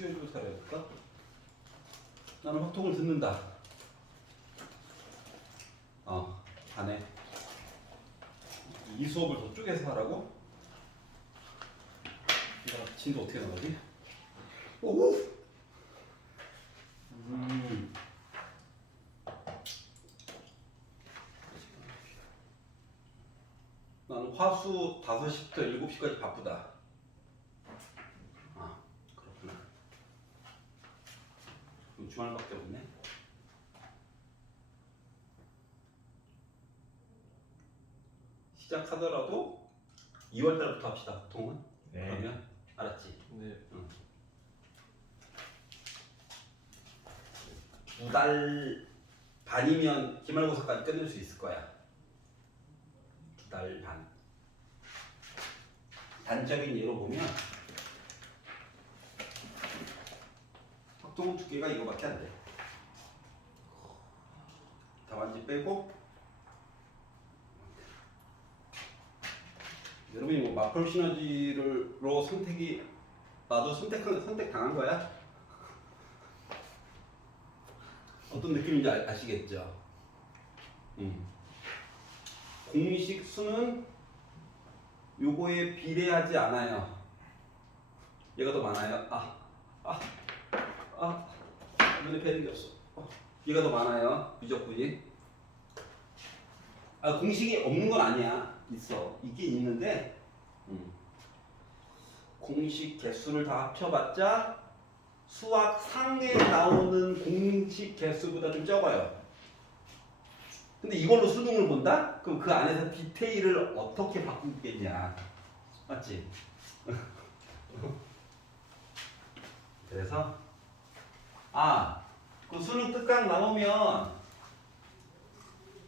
수요 조사를 해볼까? 나는 확통을 듣는다. 안에 이 수업을 더 쪼개서 하라고? 야, 진도 어떻게 나가지? 오! 나는 화수 5시부터 7시까지 바쁘다. 그렇구나. 그럼 주말밖에 없네. 시작하더라도 2월 달부터 합시다. 보통은. 네. 그러면 알았지? 네. 응. 2달 반이면 기말고사까지 끝낼 수 있을 거야. 2달 반. 단적인 예로 보면 확통 두께가 이거밖에 안 돼. 답안지 빼고 여러분이 뭐 마플 시너지로 선택이 나도 선택 당한 거야. 어떤 느낌인지 아시겠죠? 공식 수는 요거에 비례하지 않아요. 얘가 더 많아요. 눈에 뵈는 게 없어. 얘가 더 많아요. 유적분이. 공식이 없는 건 아니야. 있어. 있긴 있는데 공식 개수를 다 합쳐봤자 수학 상에 나오는 공식 개수보다 좀 적어요. 근데 이걸로 수능을 본다? 그럼 그 안에서 디테일을 어떻게 바꾸겠냐. 맞지? 그래서 그 수능 뜻강 나오면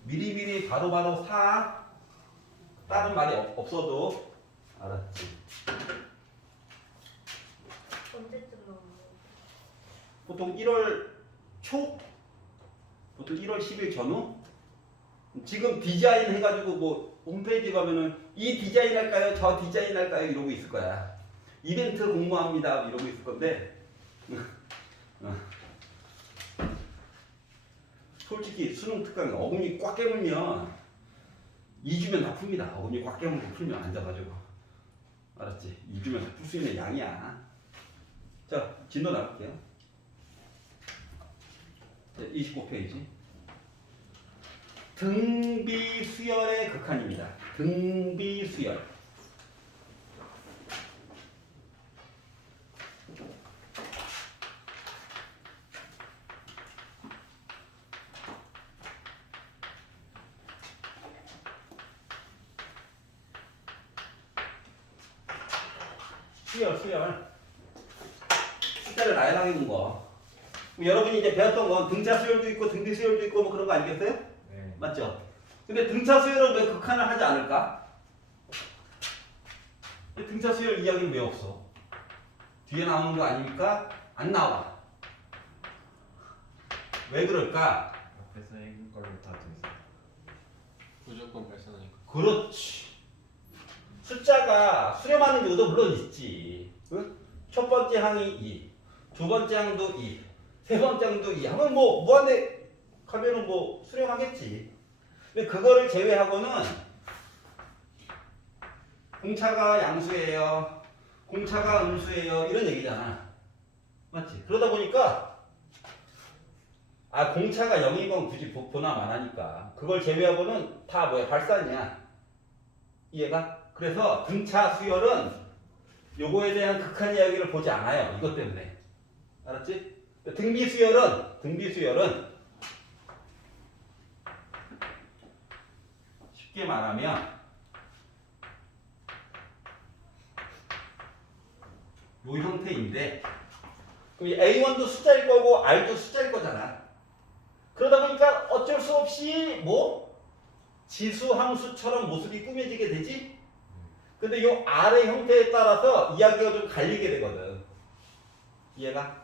미리미리 바로바로 사. 다른 말이 없어도. 알았지? 언제쯤 나오는 보통 1월 초? 보통 1월 10일 전후? 지금 디자인 해가지고 뭐 홈페이지 가면은 이 디자인 할까요? 저 디자인 할까요? 이러고 있을 거야. 이벤트 공모합니다. 이러고 있을 건데 솔직히 수능 특강 어금니 꽉 깨물면 2주면 다 풉니다. 어금니 꽉 깨물고 풀면 앉아가지고. 알았지? 2주면 다 풀 수 있는 양이야. 자, 진도 나갈게요. 29페이지. 등비수열의 극한입니다. 등비수열. 수열. 숫자를 나열하게 된 거. 여러분이 이제 배웠던 건 등차 수열도 있고 등비 수열도 있고 뭐 그런 거 아니겠어요? 네. 맞죠? 근데 등차 수열은 왜 극한을 하지 않을까? 등차 수열 이야기는 왜 없어? 뒤에 나오는 거 아닙니까? 안 나와. 왜 그럴까? 앞에서 읽은 걸로 다 돼서. 무조건 발산하니까. 그렇지. 숫자가 수렴하는 경우도 물론 있지. 응? 첫 번째 항이 2, 두 번째 항도 2, 세 번째 항도 2 하면 뭐 무한대 가면은 뭐 수렴하겠지. 근데 그거를 제외하고는 공차가 양수예요, 공차가 음수예요 이런 얘기잖아. 맞지? 그러다 보니까 공차가 0인 건 굳이 보나만 하니까 그걸 제외하고는 다 뭐야? 발산이야. 이해가? 그래서 등차 수열은 요거에 대한 극한 이야기를 보지 않아요. 이것 때문에. 알았지? 등비 수열은 쉽게 말하면 요 형태인데 그럼 A1도 숫자일 거고 R도 숫자일 거잖아. 그러다 보니까 어쩔 수 없이 뭐 지수 함수처럼 모습이 꾸며지게 되지? 근데 요 R의 형태에 따라서 이야기가 좀 갈리게 되거든. 이해가?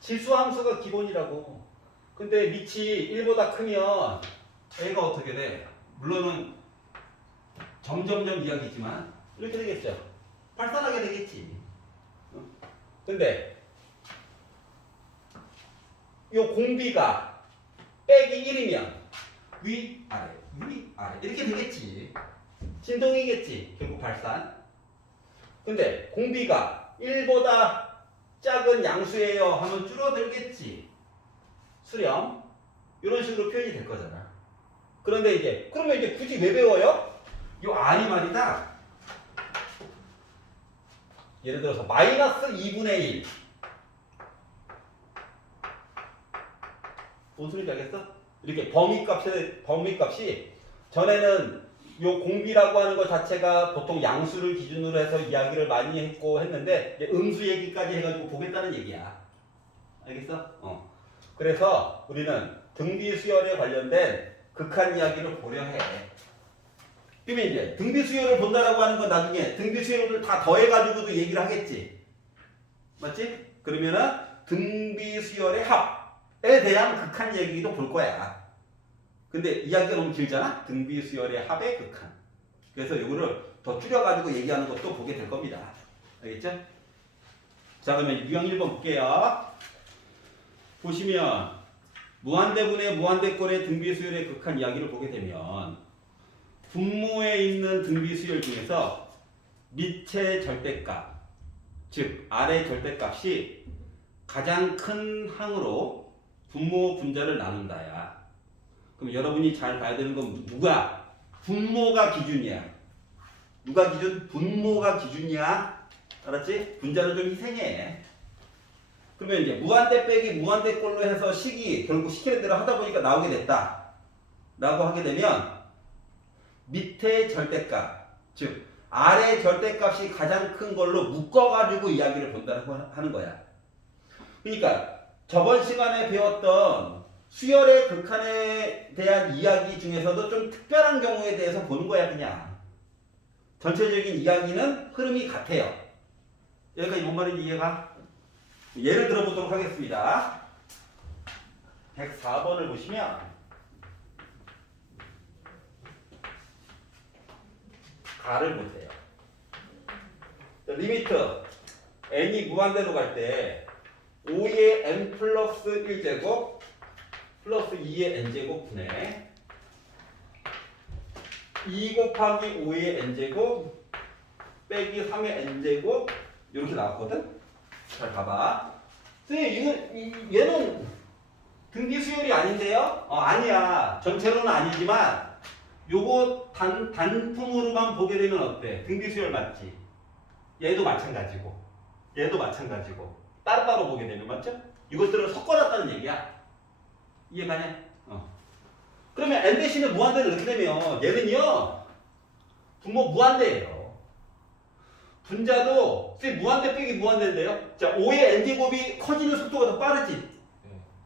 지수 함수가 기본이라고. 근데 밑이 1보다 크면 A가 어떻게 돼? 물론은 점점점 이야기지만 이렇게 되겠죠. 발산하게 되겠지. 근데 요 공비가 빼기 1이면 위 아래 이렇게 되겠지. 진동이겠지. 결국 발산. 근데 공비가 1보다 작은 양수예요 하면 줄어들겠지. 수렴. 이런 식으로 표현이 될 거잖아. 그런데 이제 그러면 이제 굳이 왜 배워요? 요 R이 말이다. 예를 들어서 마이너스 2분의 1. 뭔 소리인지 알겠어? 이렇게 범위값이 전에는 요 공비라고 하는 것 자체가 보통 양수를 기준으로 해서 이야기를 많이 했고 했는데 이제 음수 얘기까지 해가지고 보겠다는 얘기야. 알겠어? 그래서 우리는 등비수열에 관련된 극한 이야기를 보려 해. 그러면 이제 등비수열을 본다라고 하는 건 나중에 등비수열을 다 더해가지고도 얘기를 하겠지. 맞지? 그러면은 등비수열의 합에 대한 극한 얘기도 볼 거야. 근데 이야기가 너무 길잖아? 등비수열의 합의 극한. 그래서 이거를 더 줄여가지고 얘기하는 것도 보게 될 겁니다. 알겠죠? 자, 그러면 유형 1번 볼게요. 보시면 무한대분의 무한대꼴의 등비수열의 극한 이야기를 보게 되면 분모에 있는 등비수열 중에서 밑의 절대값, 즉 아래 절대값이 가장 큰 항으로 분모 분자를 나눈다야. 그럼 여러분이 잘 봐야 되는 건 누가? 분모가 기준이야. 누가 기준? 분모가 기준이야. 알았지? 분자를 좀 희생해. 그러면 이제 무한대 빼기 무한대꼴로 해서 식이 결국 시키는 대로 하다 보니까 나오게 됐다. 라고 하게 되면 밑에 절대값, 즉 아래 절대값이 가장 큰 걸로 묶어가지고 이야기를 본다고 하는 거야. 그러니까 저번 시간에 배웠던 수열의 극한에 대한 이야기 중에서도 좀 특별한 경우에 대해서 보는 거야. 그냥 전체적인 이야기는 흐름이 같아요. 여기까지 뭔 말인지 이해가? 예를 들어보도록 하겠습니다. 104번을 보시면 가를 보세요. 리미트 n이 무한대로 갈 때 5의 n 플러스 1제곱 플러스 2의 n제곱 분의 2 곱하기 5의 n제곱 빼기 3의 n제곱 이렇게 나왔거든? 잘 봐봐. 선생님 얘는 등비수열이 아닌데요? 아니야. 전체로는 아니지만 요거 단품으로만 보게 되면 어때? 등비수열 맞지? 얘도 마찬가지고 얘도 마찬가지고 따로따로 보게 되면 맞죠? 이것들을 섞어놨다는 얘기야. 이해가냐? 그러면 n 대신에 무한대를 넣게 되면 얘는요 분모 무한대예요. 분자도 무한대 빼기 무한대인데요. 자, 5의 n제곱이 커지는 속도가 더 빠르지?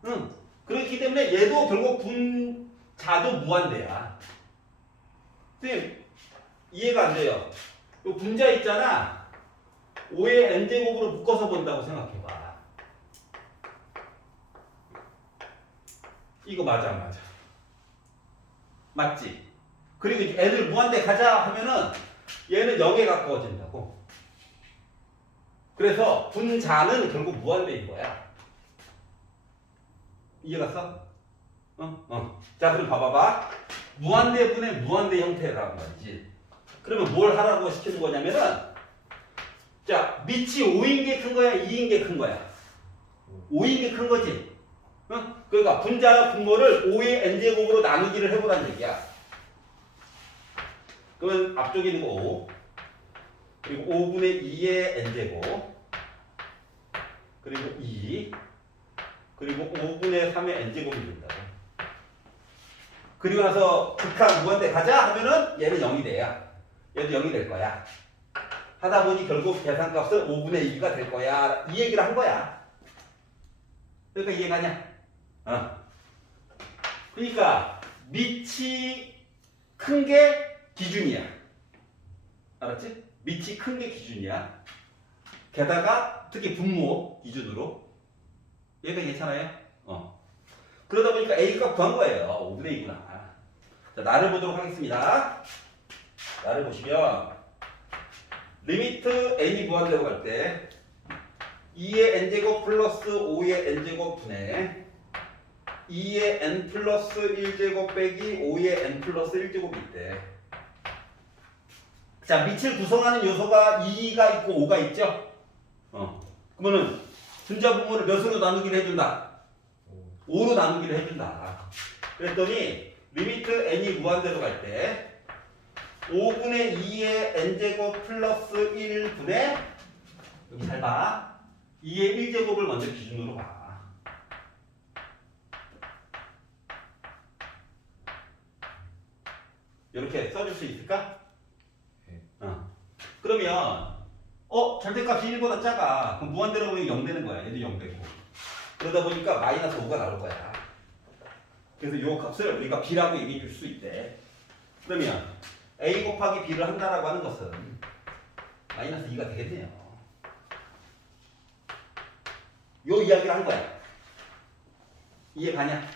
응. 그렇기 때문에 얘도 결국 분자도 무한대야. 선생님 이해가 안 돼요. 요 분자 있잖아. 5의 n제곱으로 묶어서 본다고 생각해봐. 이거 맞아 안 맞아? 맞지? 그리고 이제 애들 무한대 가자 하면은 얘는 0에 가까워진다고. 그래서 분자는 결국 무한대인 거야. 이해갔어? 자, 그럼 봐봐봐. 무한대분의 무한대 형태라고 말이지. 그러면 뭘 하라고 시키는 거냐면은 자, 밑이 5인 게 큰 거야? 2인 게 큰 거야? 5인 게 큰 거지? 그러니까 분자와 분모를 5의 n제곱으로 나누기를 해보라는 얘기야. 그러면 앞쪽에 있는 거 5 그리고 5분의 2의 n제곱 그리고 2 그리고 5분의 3의 n제곱이 된다고. 그리고 나서 극한 무한대 가자 하면은 얘는 0이 돼야 얘도 0이 될 거야. 하다 보니 결국 계산값은 5분의 2가 될 거야. 이 얘기를 한 거야. 그러니까 이해가냐? 그러니까 밑이 큰 게 기준이야. 알았지? 밑이 큰 게 기준이야. 게다가 특히 분모 기준으로. 얘가 괜찮아요? 그러다 보니까 A 값 구한 거예요. 5분의 2구나. 자, 나를 보도록 하겠습니다. 나를 보시면 리미트 n이 무한대로 갈 때 2의 n제곱 플러스 5의 n제곱 분의 2의 n 플러스 1제곱 빼기 5의 n 플러스 1제곱이 있대. 자, 밑을 구성하는 요소가 2가 있고 5가 있죠? 그러면은 분자 부분을 몇으로 나누기를 해준다? 5로 나누기를 해준다. 그랬더니 리미트 n이 무한대로 갈 때 5분의 2의 n제곱 플러스 1분의 여기 잘 봐. 2의 1제곱을 먼저 기준으로 봐. 이렇게 써줄 수 있을까? 네. 그러면 절대값이 1보다 작아. 그럼 무한대로 보면 0 되는 거야. 얘도 0 되고. 그러다 보니까 마이너스 5가 나올 거야. 그래서 이 값을 우리가 b라고 얘기해 줄 수 있대. 그러면 a 곱하기 b를 한다라고 하는 것은 마이너스 2가 되겠네요. 요 이야기를 한 거야. 이해 가냐?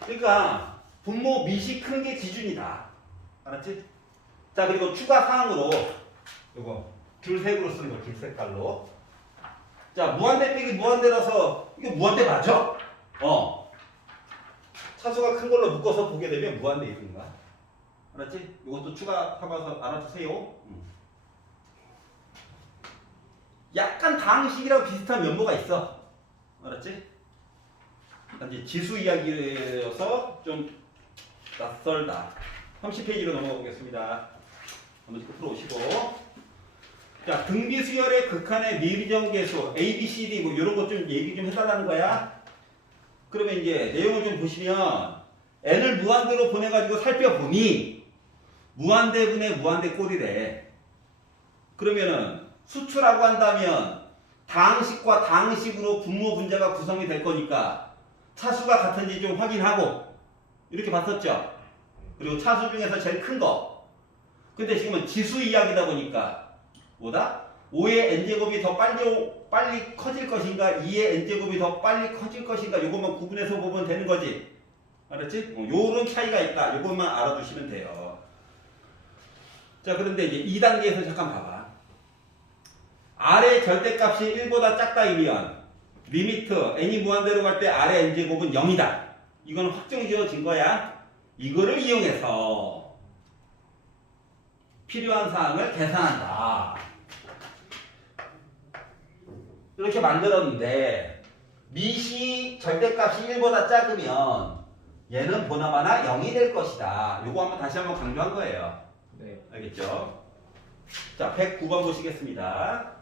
그러니까 분모 밑이 큰 게 기준이다. 알았지? 자, 그리고 추가 사항으로 요거 줄색으로 쓰는 거, 길 색깔로. 자, 무한대 빼기 무한대라서 이거 무한대 맞아? 차수가 큰 걸로 묶어서 보게 되면 무한대 있는 거야. 알았지? 이것도 추가 삼아서 알아두세요. 약간 다항식이랑 비슷한 면모가 있어. 알았지? 이제 지수 이야기여서 좀 낯설다. 30페이지로 넘어가 보겠습니다. 한번 풀어오시고. 자, 등비수열의 극한의 미비정계수 A, B, C, D 뭐 이런 것 좀 얘기 좀 해달라는 거야. 그러면 이제 내용을 좀 보시면 n을 무한대로 보내가지고 살펴보니 무한대분의 무한대 꼴이래. 그러면은 수추라고 한다면 다항식과 다항식으로 분모 분자가 구성이 될 거니까 차수가 같은지 좀 확인하고 이렇게 봤었죠. 그리고 차수 중에서 제일 큰 거. 근데 지금은 지수 이야기다 보니까 뭐다? 5의 n제곱이 더 빨리 커질 것인가 2의 n제곱이 더 빨리 커질 것인가 요것만 구분해서 보면 되는 거지. 알았지? 요런 차이가 있다. 요것만 알아두시면 돼요. 자, 그런데 이제 2단계에서 잠깐 봐봐. 아래 절대값이 1보다 작다이면 리미트 n이 무한대로 갈 때 아래 n제곱은 0이다. 이건 확정 지어진 거야. 이거를 이용해서 필요한 사항을 계산한다. 이렇게 만들었는데 밑이 절대값이 1보다 작으면 얘는 보나마나 0이 될 것이다. 요거 한번 다시 한번 강조한 거예요. 네. 알겠죠? 자, 109번 보시겠습니다.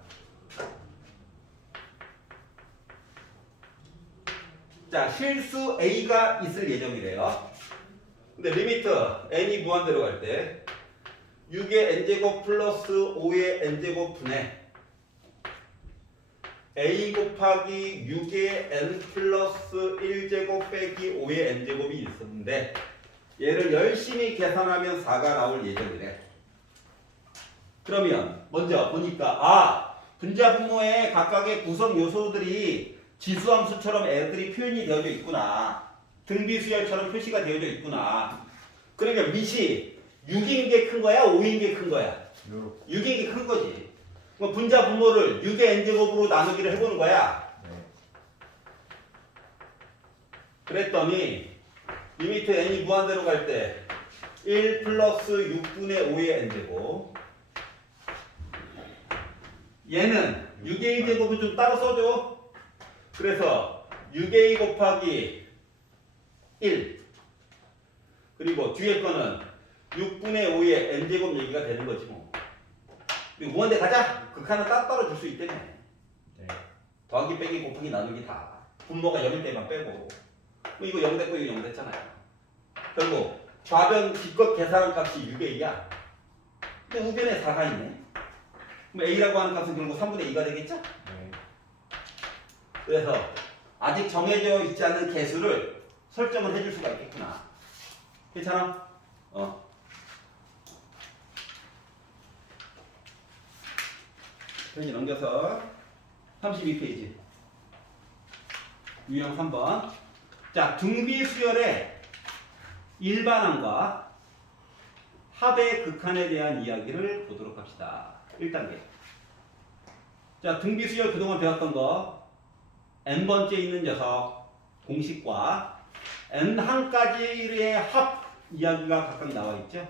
자, 실수 A가 있을 예정이래요. 근데 리미트 n이 무한대로 갈 때 6의 n제곱 플러스 5의 n제곱 분의 a 곱하기 6의 n 플러스 1제곱 빼기 5의 n제곱이 있었는데 얘를 열심히 계산하면 4가 나올 예정이래. 그러면 먼저 보니까 분자 분모의 각각의 구성 요소들이 지수함수처럼 애들이 표현이 되어져 있구나. 등비수열처럼 표시가 되어져 있구나. 그러니까 밑이 6인 게 큰 거야? 5인 게 큰 거야? 요렇게. 6인 게 큰 거지. 그럼 분자 분모를 6의 n제곱으로 나누기를 해보는 거야. 네. 그랬더니 리미트 n이 무한대로 갈 때 1 플러스 6분의 5의 n제곱. 얘는 6의 1제곱은 좀 따로 써줘. 그래서 6a 곱하기 1 그리고 뒤에 거는 6분의 5의 n제곱 얘기가 되는 거지 뭐. 그리고 무한대 가자. 극한은 따로 줄 수 있다며. 네. 더하기 빼기 곱하기 나누기 다. 분모가 0일 때만 빼고. 뭐 이거 0 됐고 이거 0 됐잖아요. 결국 좌변 기껏 계산한 값이 6a야. 근데 우변에 4가 있네. 그럼 a라고 하는 값은 결국 3분의 2가 되겠죠? 네. 그래서 아직 정해져 있지 않은 개수를 설정을 해줄 수가 있겠구나. 괜찮아? 페이지 넘겨서 32페이지 유형 3번. 자, 등비수열의 일반항과 합의 극한에 대한 이야기를 보도록 합시다. 1단계. 자, 등비수열 그동안 배웠던 거 n번째 있는 녀석 공식과 n 항까지의 합 이야기가 각각 나와 있죠.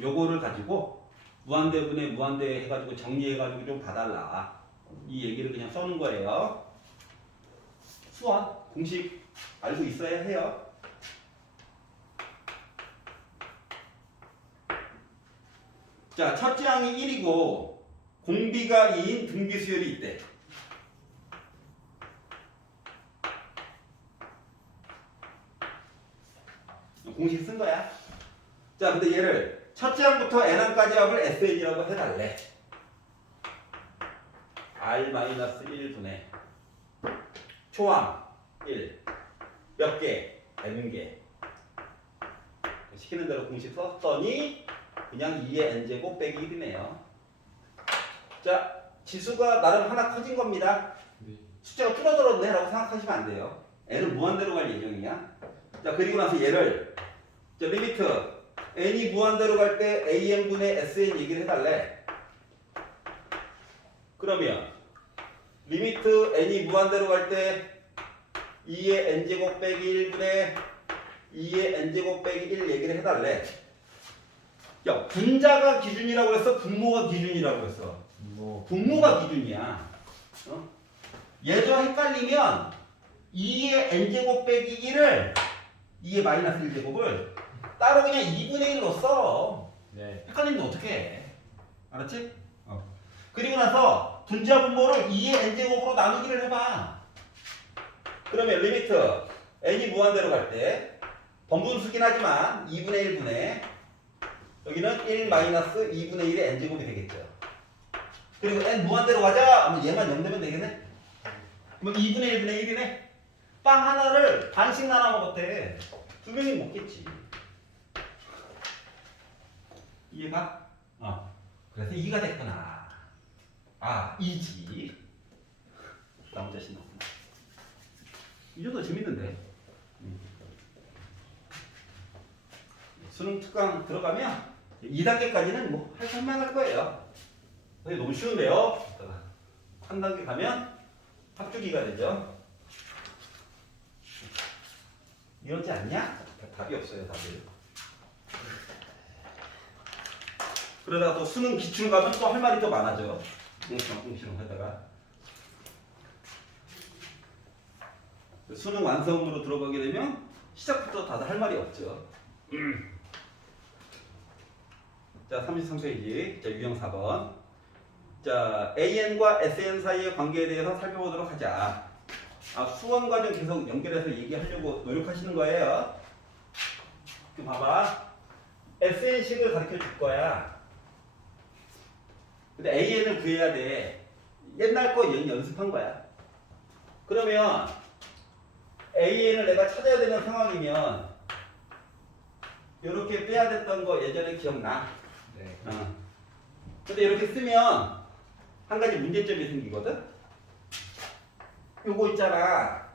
요거를 가지고 무한대분의 무한대 해가지고 정리해가지고 좀 봐달라. 이 얘기를 그냥 써는 거예요. 수원 공식 알고 있어야 해요. 자, 첫째 항이 1이고 공비가 2인 등비 수열이 있대. 공식 쓴 거야. 자, 근데 얘를 첫째 항부터 n항까지 합을 SN이라고 해달래. R-1분의 초항 1 몇 개? n개. 시키는 대로 공식 썼더니 그냥 2의 n제곱 빼기 1이네요. 자, 지수가 나름 하나 커진 겁니다. 네. 숫자가 줄어들었네 라고 생각하시면 안 돼요. n은 무한대로 갈 예정이야. 자, 그리고 나서 얘를 자, 리미트 n이 무한대로 갈 때 an분의 sn 얘기를 해달래. 그러면 리미트 n이 무한대로 갈 때 2의 n제곱 빼기 1분의 2의 n제곱 빼기 1 얘기를 해달래. 야, 분자가 기준이라고 했어? 분모가 기준이라고 했어? 뭐 분모가 기준이야. 어? 얘도 헷갈리면 2의 n제곱 빼기 1을 2의 마이너스 1제곱을 따로 그냥 2분의 1로 써. 네. 헷갈리면 어떡해. 알았지? 그리고 나서 분자 분모를 2의 n제곱으로 나누기를 해봐. 그러면 리미트 n이 무한대로 갈 때 번분수긴 하지만 2분의 1분의 여기는 1 마이너스 2분의 1의 n제곱이 되겠죠. 그리고 n 무한대로 가자 하면 얘만 0 되면 되겠네. 그럼 2분의 1분의 1이네. 빵 하나를 반씩 나눠 먹었대. 두 명이 먹겠지. 이해가? 그래서 2가 됐구나. 아, 2지. 나 혼자 신났구나. 이 정도 재밌는데. 수능 특강 들어가면 2단계까지는 뭐 할만할 거예요. 근데 너무 쉬운데요. 한 단계 가면 합주기가 되죠. 이렇지 않냐? 답이 없어요, 다들. 그러다가 또 수능 기출 가면 또 할 말이 더 많아져. 공시렁 하다가. 수능 완성으로 들어가게 되면 시작부터 다들 할 말이 없죠. 자, 33페이지. 자, 유형 4번. 자, AN과 SN 사이의 관계에 대해서 살펴보도록 하자. 수원 과정 계속 연결해서 얘기하려고 노력하시는 거예요. 그 봐봐. SN식을 가르쳐 줄 거야. 근데 AN을 구해야 돼. 옛날 거 연습한 거야. 그러면 AN을 내가 찾아야 되는 상황이면 이렇게 빼야 됐던 거 예전에 기억나? 네. 근데 이렇게 쓰면 한 가지 문제점이 생기거든? 요거 있잖아.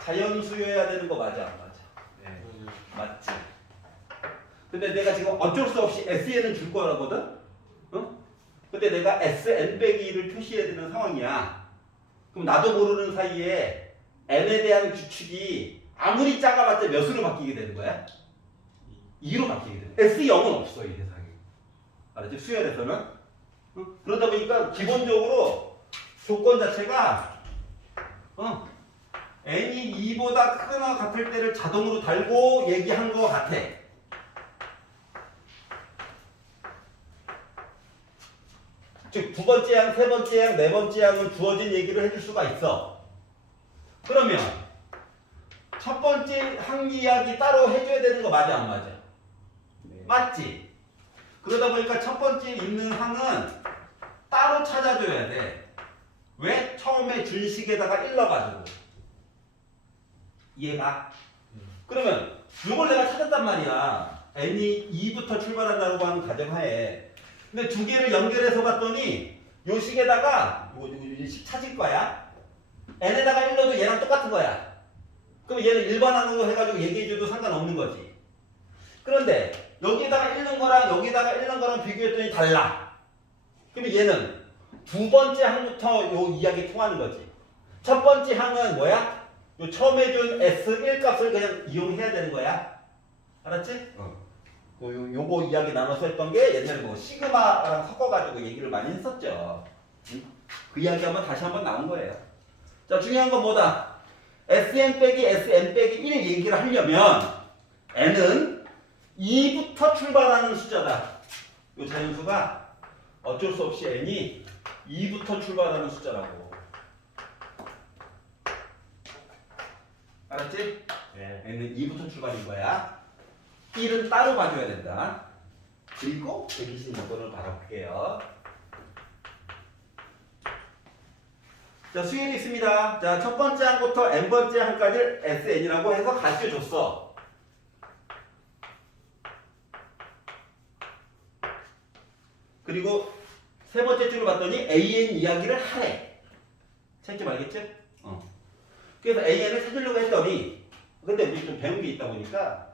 자연수여야 되는 거 맞아, 안 맞아? 네. 맞지? 근데 내가 지금 어쩔 수 없이 SN은 줄 거라거든? 근데 내가 SN 빼기 1을 표시해야 되는 상황이야. 그럼 나도 모르는 사이에 N에 대한 규칙이 아무리 작아봤자 몇으로 바뀌게 되는 거야? 2로 바뀌게 되는 거야. S0은 없어, 이 세상에. 알았지? 수열에서는. 그러다 보니까 기본적으로 조건 자체가 n이 2보다 크거나 같을 때를 자동으로 달고 얘기한 것 같아. 즉 두 번째 항, 세 번째 항, 네 번째 항은 주어진 얘기를 해줄 수가 있어. 그러면 첫 번째 항 이야기 따로 해줘야 되는 거 맞아, 안 맞아? 네. 맞지? 그러다 보니까 첫 번째 있는 항은 따로 찾아줘야 돼. 왜? 처음에 준식에다가 일러가지고. 이해가? 그러면 이걸 내가 찾았단 말이야. n이 2부터 출발한다고 하는 가정하에. 근데 두 개를 연결해서 봤더니 요 식에다가 요 식 찾을 거야. n에다가 일러도 얘랑 똑같은 거야. 그럼 얘는 일반항으로 해가지고 얘기해줘도 상관없는 거지. 그런데 여기에다가 읽는 거랑 여기다가 읽는 거랑 비교했더니 달라. 그러면 얘는 두 번째 항부터 요 이야기 통하는 거지. 첫 번째 항은 뭐야? 요 처음에 준 S1 값을 그냥 이용해야 되는 거야. 알았지? 요거 이야기 나눠서 했던 게 옛날에 뭐 시그마랑 섞어가지고 얘기를 많이 했었죠. 응? 그 이야기 한번 다시 한번 나온 거예요. 자, 중요한 건 뭐다? Sn 빼기 Sn 빼기 1 얘기를 하려면 n은 2부터 출발하는 숫자다. 요 자연수가 어쩔 수 없이 n이 2부터 출발하는 숫자라고. 알았지? 네. n은 2부터 출발인 거야. 1은 따로 봐줘야 된다. 그리고 120 요건을 바라볼게요. 자, 수열이 있습니다. 자, 첫 번째 항부터 n번째 항까지를 SN이라고 해서 가르쳐줬어. 그리고 세 번째 줄을 봤더니 AN 이야기를 하래. 찾지 말겠지? 그래서 AN을 찾으려고 했더니, 근데 우리 좀 배운 게 있다 보니까,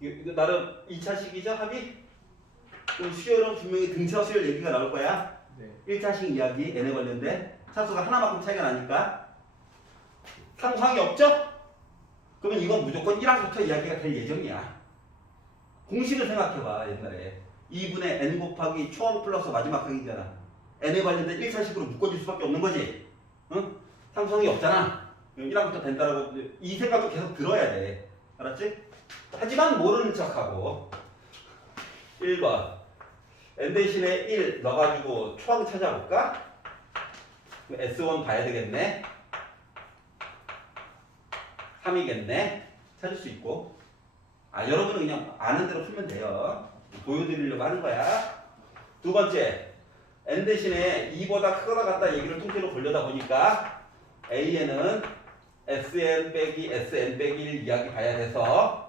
이거 나름 2차식이죠, 합이? 그럼 수열은 분명히 등차 수열 얘기가 나올 거야. 네. 1차식 이야기, n에 관련된 차수가 하나만큼 차이가 나니까 상황이 없죠? 그러면 이건 무조건 1항부터 이야기가 될 예정이야. 공식을 생각해봐. 옛날에 2분의 n 곱하기 초항 플러스 마지막 항이잖아. n에 관련된 1차식으로 묶어질 수밖에 없는 거지. 응? 상성이 없잖아. 1항부터 된다라고 이 생각도 계속 들어야 돼. 알았지? 하지만 모르는 척하고 1번 n 대신에 1 넣어가지고 초항 찾아볼까? S1 봐야 되겠네. 3이겠네. 찾을 수 있고. 여러분은 그냥 아는 대로 풀면 돼요. 보여드리려고 하는 거야. 두 번째, n 대신에 2보다 크거나 같다 얘기를 통째로 보려다 보니까 AN은 SN 빼기 SN 빼기 1 이야기 봐야 돼서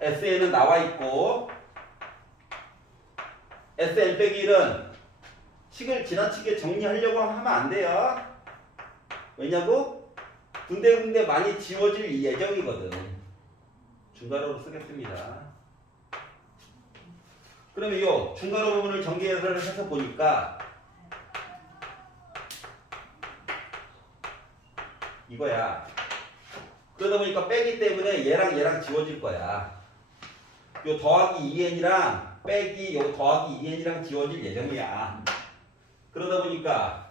SN은 나와 있고 SN 빼기 1은 식을 지나치게 정리하려고 하면 안 돼요. 왜냐고? 군데군데 많이 지워질 예정이거든. 중괄호로 쓰겠습니다. 그러면 이 중괄호 부분을 전개해서 해서 보니까 이거야. 그러다 보니까 빼기 때문에 얘랑 지워질 거야. 요 더하기 2n이랑 빼기 요 더하기 2n이랑 지워질 예정이야. 그러다 보니까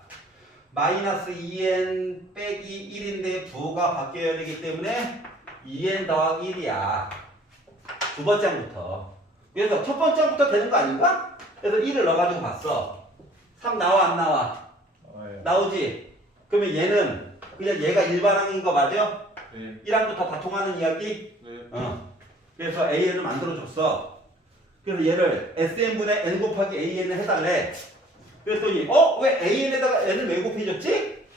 마이너스 2n 빼기 1인데 부호가 바뀌어야 되기 때문에 2n 더하기 1이야. 두 번째 항부터. 그래서 첫 번째 항부터 되는 거 아닌가? 그래서 1을 넣어가지고 봤어. 3 나와 안 나와? 나오지? 그러면 얘는 그냥 얘가 일반항인 거 맞아? 네. 1항부터 다 통하는 이야기? 네. 그래서 AN을 만들어줬어. 그래서 얘를 SN분의 N 곱하기 AN을 해달래. 그랬더니 왜 AN에다가 N을 왜 곱해줬지?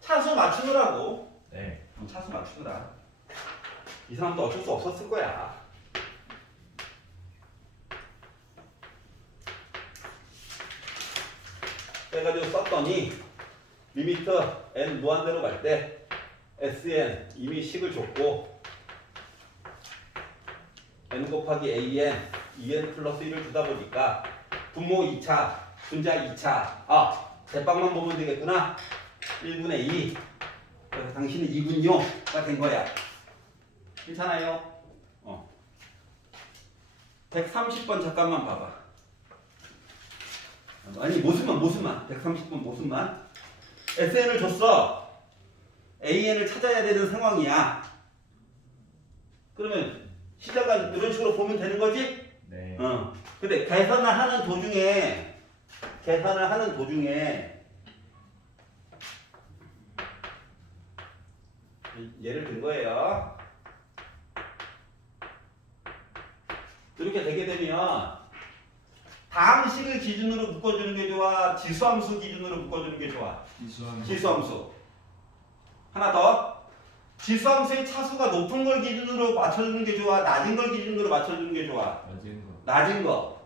차수 맞추느라고. 네. 차수 맞추느라. 이 사람도 어쩔 수 없었을 거야. 해가지고 썼더니 리미트 N 무한대로 갈 때 SN 이미 식을 줬고 N 곱하기 AN 2N 플러스 1을 주다 보니까 분모 2차, 분자 2차. 대빵만 보면 되겠구나. 1분의 2. 그래서 당신은 2분요가 된 거야. 괜찮아요? 130번 잠깐만 봐봐. 아니 모습만 130번 모습만. SN을 줬어. AN을 찾아야 되는 상황이야. 그러면 시작은 이런 식으로 보면 되는 거지? 네. 근데 계산을 하는 도중에 예를 든 거예요. 이렇게 되게 되면 다항식을 기준으로 묶어주는 게 좋아? 지수함수 기준으로 묶어주는 게 좋아? 지수함수. 하나 더. 지수함수의 차수가 높은 걸 기준으로 맞춰주는 게 좋아? 낮은 걸 기준으로 맞춰주는 게 좋아? 맞은 거. 낮은 거.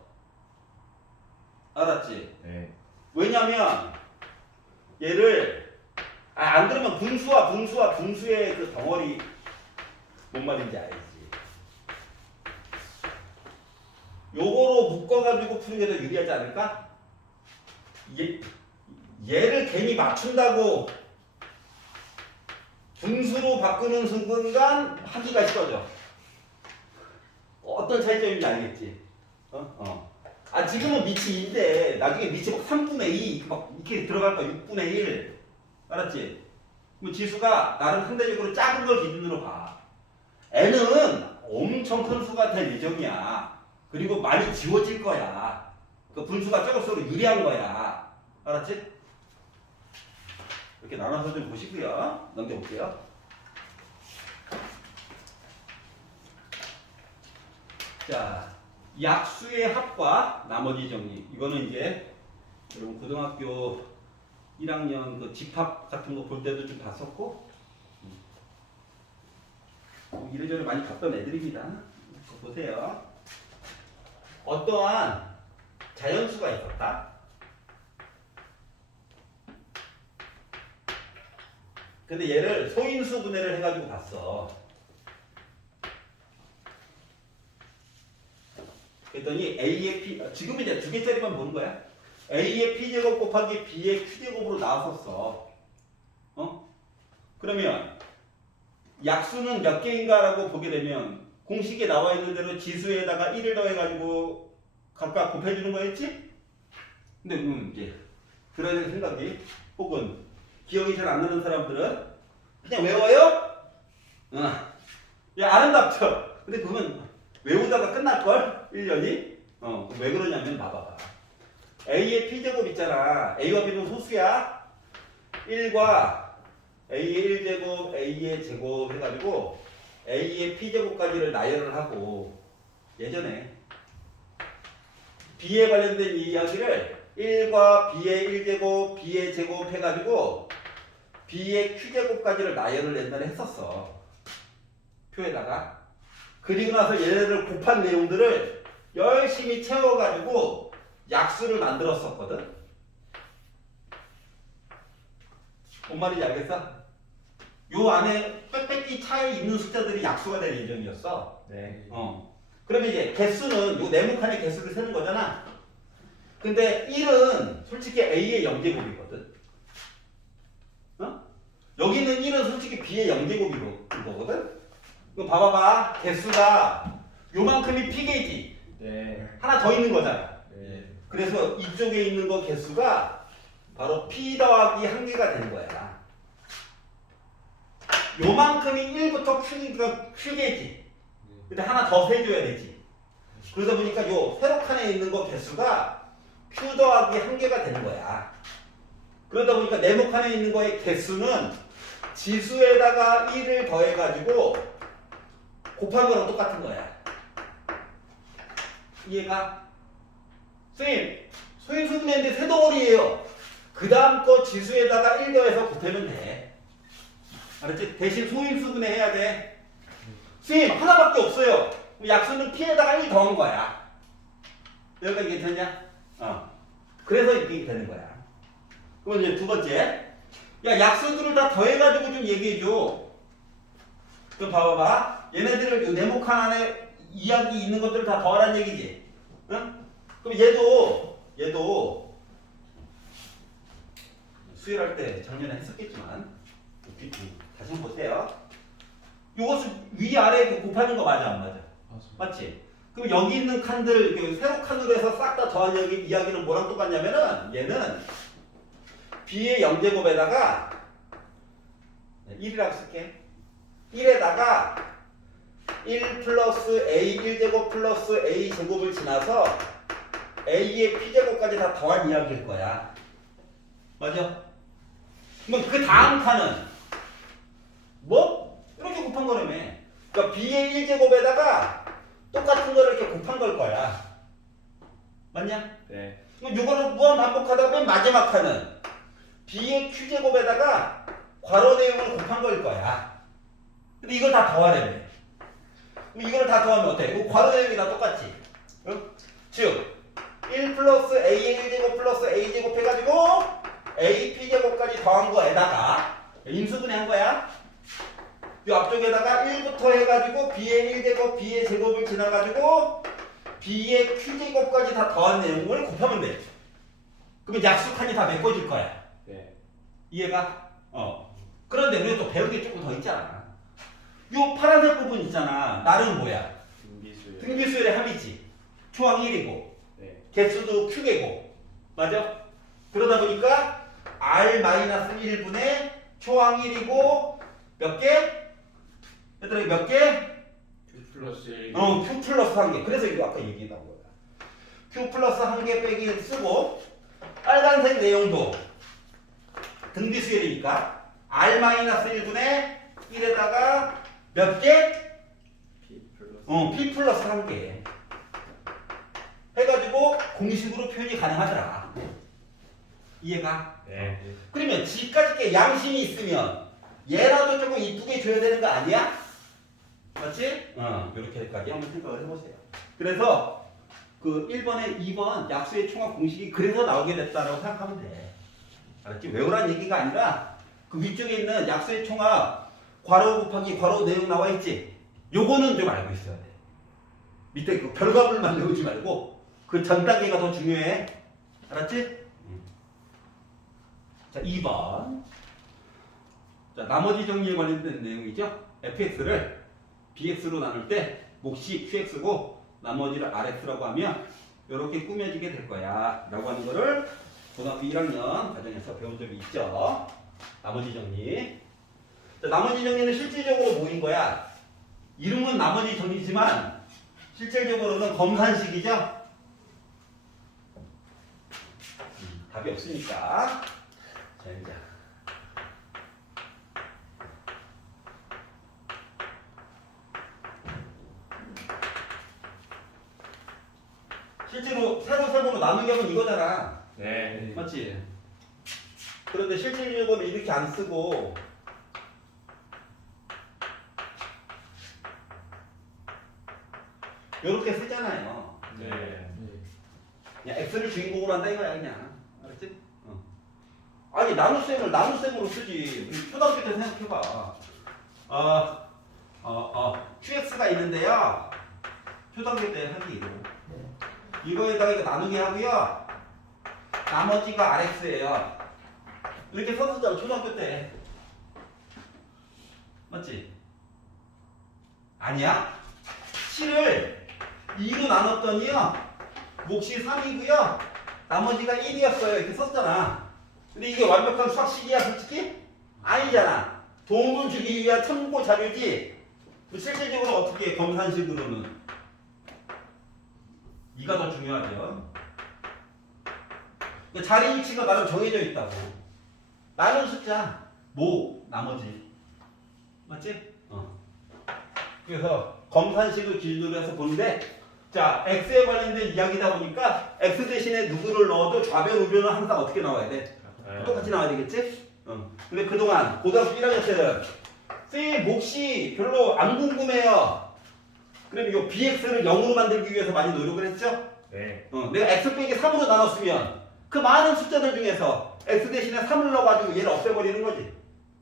알았지? 네. 왜냐면 얘를 안 그러면 분수의 그 덩어리 뭔 말인지 알지? 요거로 묶어가지고 푸는 게 더 유리하지 않을까? 얘를 괜히 맞춘다고 분수로 바꾸는 순간 하기가 쉬워져. 어떤 차이점인지 알겠지? 아 지금은 밑이 2인데 나중에 밑이 막 3분의 2 막 이렇게 들어갈 거야. 6분의 1 알았지? 그럼 지수가 나름 상대적으로 작은 걸 기준으로 봐. n은 엄청 큰 수가 될 예정이야. 그리고 많이 지워질 거야. 그 분수가 적을수록 유리한 거야. 알았지? 이렇게 나눠서 좀 보시고요. 넘겨볼게요. 자, 약수의 합과 나머지 정리. 이거는 이제 여러분 고등학교 1학년 그 집합 같은 거 볼 때도 좀 봤었고 이래저래 많이 봤던 애들입니다. 이거 보세요. 어떠한 자연수가 있었다. 근데 얘를 소인수 분해를 해가지고 봤어. 그랬더니 A의 P, 지금 이제 두 개짜리만 보는 거야. A의 P제곱 곱하기 B의 Q제곱으로 나왔었어. 그러면 약수는 몇 개인가 라고 보게 되면 공식에 나와 있는 대로 지수에다가 1을 더해가지고 각각 곱해주는 거였지? 근데 이제 들어야 될 생각이 혹은 기억이 잘 안 나는 사람들은 그냥 외워요? 야 아름답죠? 근데 그러면 외우다가 끝날걸? 1년이? 왜 그러냐면 봐봐. A의 P제곱 있잖아. A와 B는 소수야. 1과 A의 1제곱, A의 제곱 해가지고 A의 P제곱까지를 나열을 하고 예전에 B에 관련된 이야기를 1과 B의 1제곱, B의 제곱 해가지고 B의 Q제곱까지를 나열을 옛날에 했었어. 표에다가. 그리고 나서 얘네를 곱한 내용들을 열심히 채워가지고 약수를 만들었었거든. 뭔 말인지 알겠어? 요 안에 빽빽히 차에 있는 숫자들이 약수가 될 예정이었어. 네. 그러면 이제 개수는 요 네모칸의 개수를 세는 거잖아. 근데 1은 솔직히 A의 0제곱이거든. 여기 있는 1은 솔직히 B의 0제곱인 거거든. 그럼 봐봐봐. 개수가 요만큼이 P게이지. 네. 하나 더 있는 거잖아. 네. 그래서 이쪽에 있는 거 개수가 바로 P 더하기 1개가 되는 거야. 요만큼이 1부터 Q게이지. 근데 하나 더 세줘야 되지. 그러다 보니까 요 세로 칸에 있는 거 개수가 Q 더하기 1개가 되는 거야. 그러다 보니까 네모 칸에 있는 거의 개수는 지수에다가 1을 더해가지고 곱한 거랑 똑같은 거야. 이해가? 선생님, 소인수분해인데 세 덩어리예요. 그 다음 거 지수에다가 1 더해서 곱하면 돼. 알았지? 대신 소인수분해 해야 돼. 선생님, 하나밖에 없어요. 약수는 P에다가 1 더한 거야. 여기까지 괜찮냐? 그래서 이렇게 되는 거야. 그럼 이제 두 번째. 야, 약수들을 다 더해가지고 좀 얘기해줘. 그럼 봐봐봐. 얘네들을 네모칸 안에 이야기 있는 것들을 다 더하라는 얘기지. 응? 그럼 얘도 수열할 때 작년에 했었겠지만 다시 한번 보세요. 요것은 위아래 곱하는 거 맞아 안 맞아? 맞지? 그럼 여기 있는 칸들 세로 칸으로 해서 싹 다 더한 이야기는 뭐랑 똑같냐면은 얘는 B의 0제곱에다가 1이라고 쓸게. 1에다가 1 플러스 A 1제곱 플러스 A 제곱을 지나서 A의 P제곱까지 다 더한 이야기일 거야. 맞아? 그럼 그 다음 칸은 뭐? 이렇게 곱한 거라며. 그러니까 B의 1제곱에다가 똑같은 거를 이렇게 곱한 걸 거야. 맞냐? 네. 그럼 이거를 무한 반복하다 보면 마지막 칸은 B의 Q제곱에다가 괄호 내용을 곱한 거일 거야. 근데 이걸 다 더하려며. 그럼 이걸 다 더하면 어때? 이거 괄호 내용이 다 똑같지? 즉 1 플러스 A의 1제곱 플러스 A제곱 해가지고 A P제곱까지 더한 거에다가 인수분해한 거야. 이 앞쪽에다가 1부터 해가지고 B의 1제곱 B의 제곱을 지나가지고 B의 Q제곱까지 다 더한 내용을 곱하면 돼. 그러면 약수 칸이 다 메꿔질 거야. 네. 이해가? 그런데 우리가 또 배운 게 조금 더 있잖아. 요 파란색 부분 있잖아. 나름 뭐야? 등비수열. 등비수열의 합이지. 초항 1이고 네. 개수도 Q개고 맞아? 그러다 보니까 R-1분의 초항 1이고 몇 개? 얘들아 몇 개? Q 플러스 1. Q 플러스 1개. 그래서 이거 아까 얘기했던 거야. Q 플러스 1개 빼기 쓰고 빨간색 내용도 등비수열이니까 R-1분의 1에다가 몇 개? P 플러스. P 플러스 1개 해가지고 공식으로 표현이 가능하더라. 이해가? 네. 그러면 G까지 게 양심이 있으면 얘라도 조금 이쁘게 줘야 되는 거 아니야? 맞지? 이렇게까지 한번 생각을 해보세요. 그래서 그 1번에 2번 약수의 총합 공식이 그래서 나오게 됐다라고 생각하면 돼. 알았지? 외우란 얘기가 아니라 그 위쪽에 있는 약수의 총합 괄호 곱하기 괄호 내용 나와 있지? 요거는 좀 알고 있어야 돼. 밑에 그 결과물만 외우지 말고 그 전 단계가 더 중요해. 알았지? 자, 2번. 자, 나머지 정리에 관련된 내용이죠. fx를 bx로 나눌 때 몫이 qx고 나머지를 rx라고 하면 이렇게 꾸며지게 될 거야. 라고 하는 거를 고등학교 1학년 과정에서 배운 적이 있죠. 나머지 정리. 자, 나머지 정리는 실질적으로 뭐인 거야? 이름은 나머지 정리지만 실질적으로는 검산식이죠. 답이 없으니까. 자, 이제. 실제로 세로세로로 나누기 하면 이거잖아. 네. 맞지? 그런데 실질적으로 이렇게 안 쓰고 이렇게 쓰잖아요. 네. 그냥 x를 주인공으로 한다 이거야 그냥. 알았지? 아니 나눗셈을 나눗셈으로 쓰지. 우리 초등학교 때 생각해봐. qx가 있는데요. 초등학교 때 하기로 이거에다가 이거 나누기 하고요. 나머지가 rx예요. 이렇게 썼었잖아 초등학교 때. 맞지? 아니야? 7을 2로 나눴더니요. 몫이 3이고요. 나머지가 1이었어요. 이렇게 썼잖아. 근데 이게 완벽한 수학식이야 솔직히? 아니잖아. 도움을 주기 위한 참고 자료지. 실질적으로 어떻게 해, 검산식으로는? 이가 더 중요하죠. 그러니까 자리 위치가 나름 정해져 있다고. 나는 숫자, 나머지. 맞지? 그래서 검산식을 기준으로 해서 보는데 자, x에 관련된 이야기다 보니까 x 대신에 누구를 넣어도 좌변 우변은 항상 어떻게 나와야 돼? 똑같이 나와야 되겠지? 근데 그동안 고등학교 1학년 때는 쌤 몫이 별로 안 궁금해요. 그럼 이 bx를 0으로 만들기 위해서 많이 노력을 했죠? 네. 내가 x 빼기 3으로 나눴으면 그 많은 숫자들 중에서 x 대신에 3을 넣어가지고 얘를 없애버리는 거지.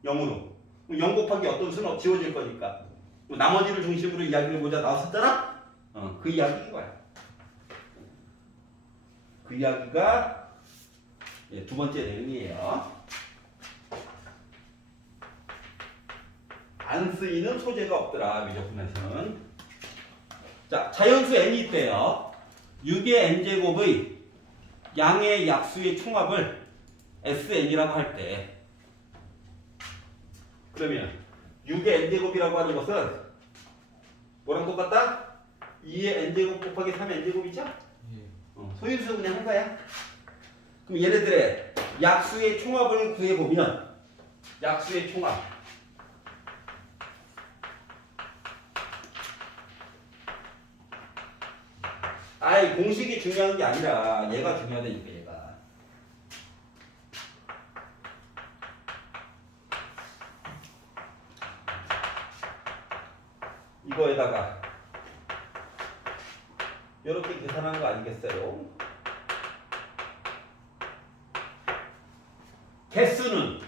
0으로. 0 곱하기 어떤 수는 지워질 거니까. 나머지를 중심으로 이야기를 보자 나왔었잖아? 그 이야기인 거야. 그 이야기가 두 번째 내용이에요. 안 쓰이는 소재가 없더라, 미적분에서는. 자, 자연수 n이 있대요. 6의 n제곱의 양의 약수의 총합을 sn이라고 할 때, 그러면 6의 n제곱이라고 하는 것은 뭐랑 똑같다? 2의 n제곱 곱하기 3의 n제곱이죠? 소인수 그냥 한 거야. 그럼 얘네들의 약수의 총합을 구해보면 약수의 총합 아이 공식이 중요한 게 아니라 얘가 중요하다니까 얘가. 이거에다가 이렇게 계산한 거 아니겠어요? 개수는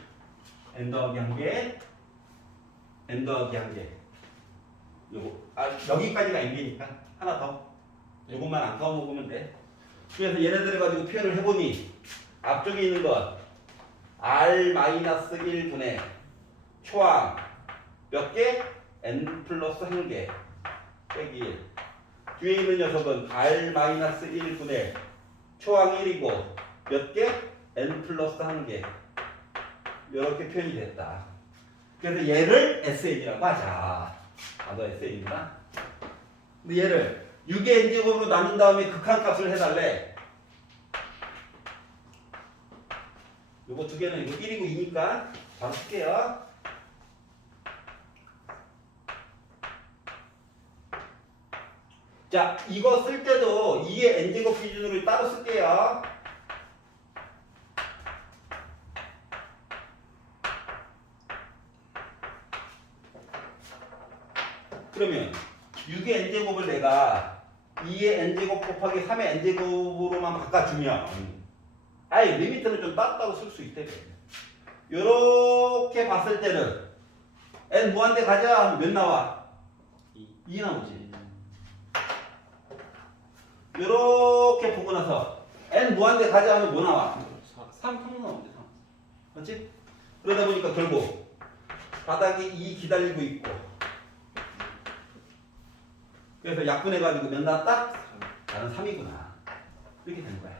n 더하기 1개, n 더하기 1개. 요거 여기까지가 n개니까 하나 더. 요것만 안 까먹으면 돼. 그래서 얘네들을 가지고 표현을 해보니 앞쪽에 있는 것 R-1분의 초항 몇 개? n 플러스 1개 빼기 1. 뒤에 있는 녀석은 r-1분의 초항 1이고 몇 개? n 플러스 1개. 이렇게 표현이 됐다. 그래서 얘를 SN이라고 하자. 너 SN이구나. 근데 얘를 6의 n제곱으로 나눈 다음에 극한값을 해달래. 요거 두 개는 이거 1이고 2니까 바로 쓸게요. 자, 이거 쓸 때도 2의 n제곱 기준으로 따로 쓸게요. 그러면 6의 n제곱을 내가 2의 n제곱 곱하기 3의 n제곱으로만 바꿔주면 아예 리미트는 좀 따로 쓸 수 있대. 요렇게 봤을 때는 n 무한대 가자 하면 몇 나와? 2 나오지. 요렇게 보고 나서 n 무한대 가자 하면 뭐 나와? 3 나오지. 3. 맞지? 그러다 보니까 결국 바닥이 2 기다리고 있고 그래서 약분해가지고 몇 나왔다? 나는 3이구나. 이렇게 된 거야.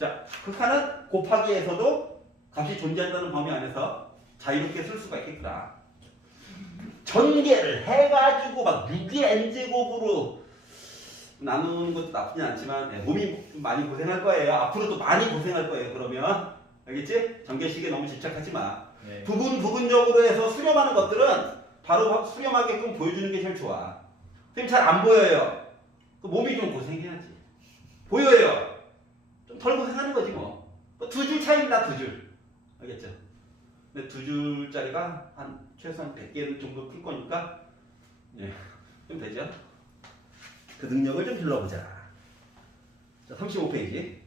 자, 극한은 곱하기에서도 값이 존재한다는 범위 안에서 자유롭게 쓸 수가 있겠구나. 전개를 해가지고 막 6의 n제곱으로 나누는 것도 나쁘진 않지만 몸이 좀 많이 고생할 거예요. 앞으로도 많이 고생할 거예요. 그러면 알겠지? 전개식에 너무 집착하지 마. 네. 부분적으로 해서 수렴하는 것들은 바로 수렴하게끔 보여주는 게 제일 좋아. 선생님 잘 안 보여요. 그 몸이 좀 고생해야지. 보여요. 좀 덜 고생하는 거지 뭐. 두 줄 차이입니다. 두 줄. 알겠죠? 근데 두 줄짜리가 한 최소한 100개 정도 클 거니까 예, 좀 되죠? 그 능력을 좀 길러보자. 자, 35페이지.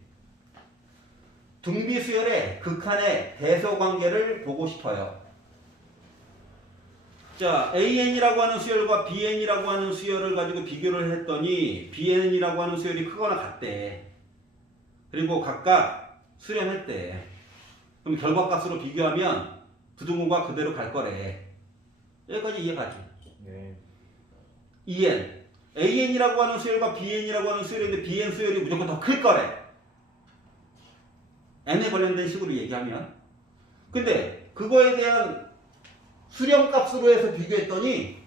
등비수열의 극한의 대소관계를 보고 싶어요. 자, AN이라고 하는 수열과 BN이라고 하는 수열을 가지고 비교를 했더니 BN이라고 하는 수열이 크거나 같대. 그리고 각각 수렴했대. 그럼 결과값으로 비교하면 부등호가 그대로 갈 거래. 여기까지 이해가지? 네. EN. AN이라고 하는 수열과 BN이라고 하는 수열인데 BN 수열이 무조건 더 클 거래. N에 관련된 식으로 얘기하면. 근데 그거에 대한 수렴값으로 해서 비교했더니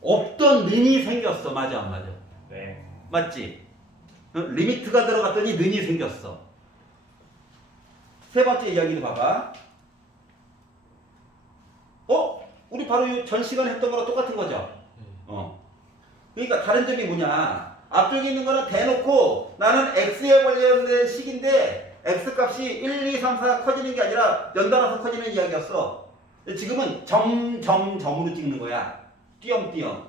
없던 는이 생겼어. 맞아 안 맞아? 네. 맞지? 리미트가 들어갔더니 는이 생겼어. 세 번째 이야기를 봐봐. 우리 바로 전 시간에 했던 거랑 똑같은 거죠? 그러니까 다른 점이 뭐냐? 앞쪽에 있는 거는 대놓고 나는 x에 관련된 식인데 x 값이 1, 2, 3, 4 커지는 게 아니라 연달아서 커지는 이야기였어. 지금은 점으로 찍는 거야. 띄엄띄엄.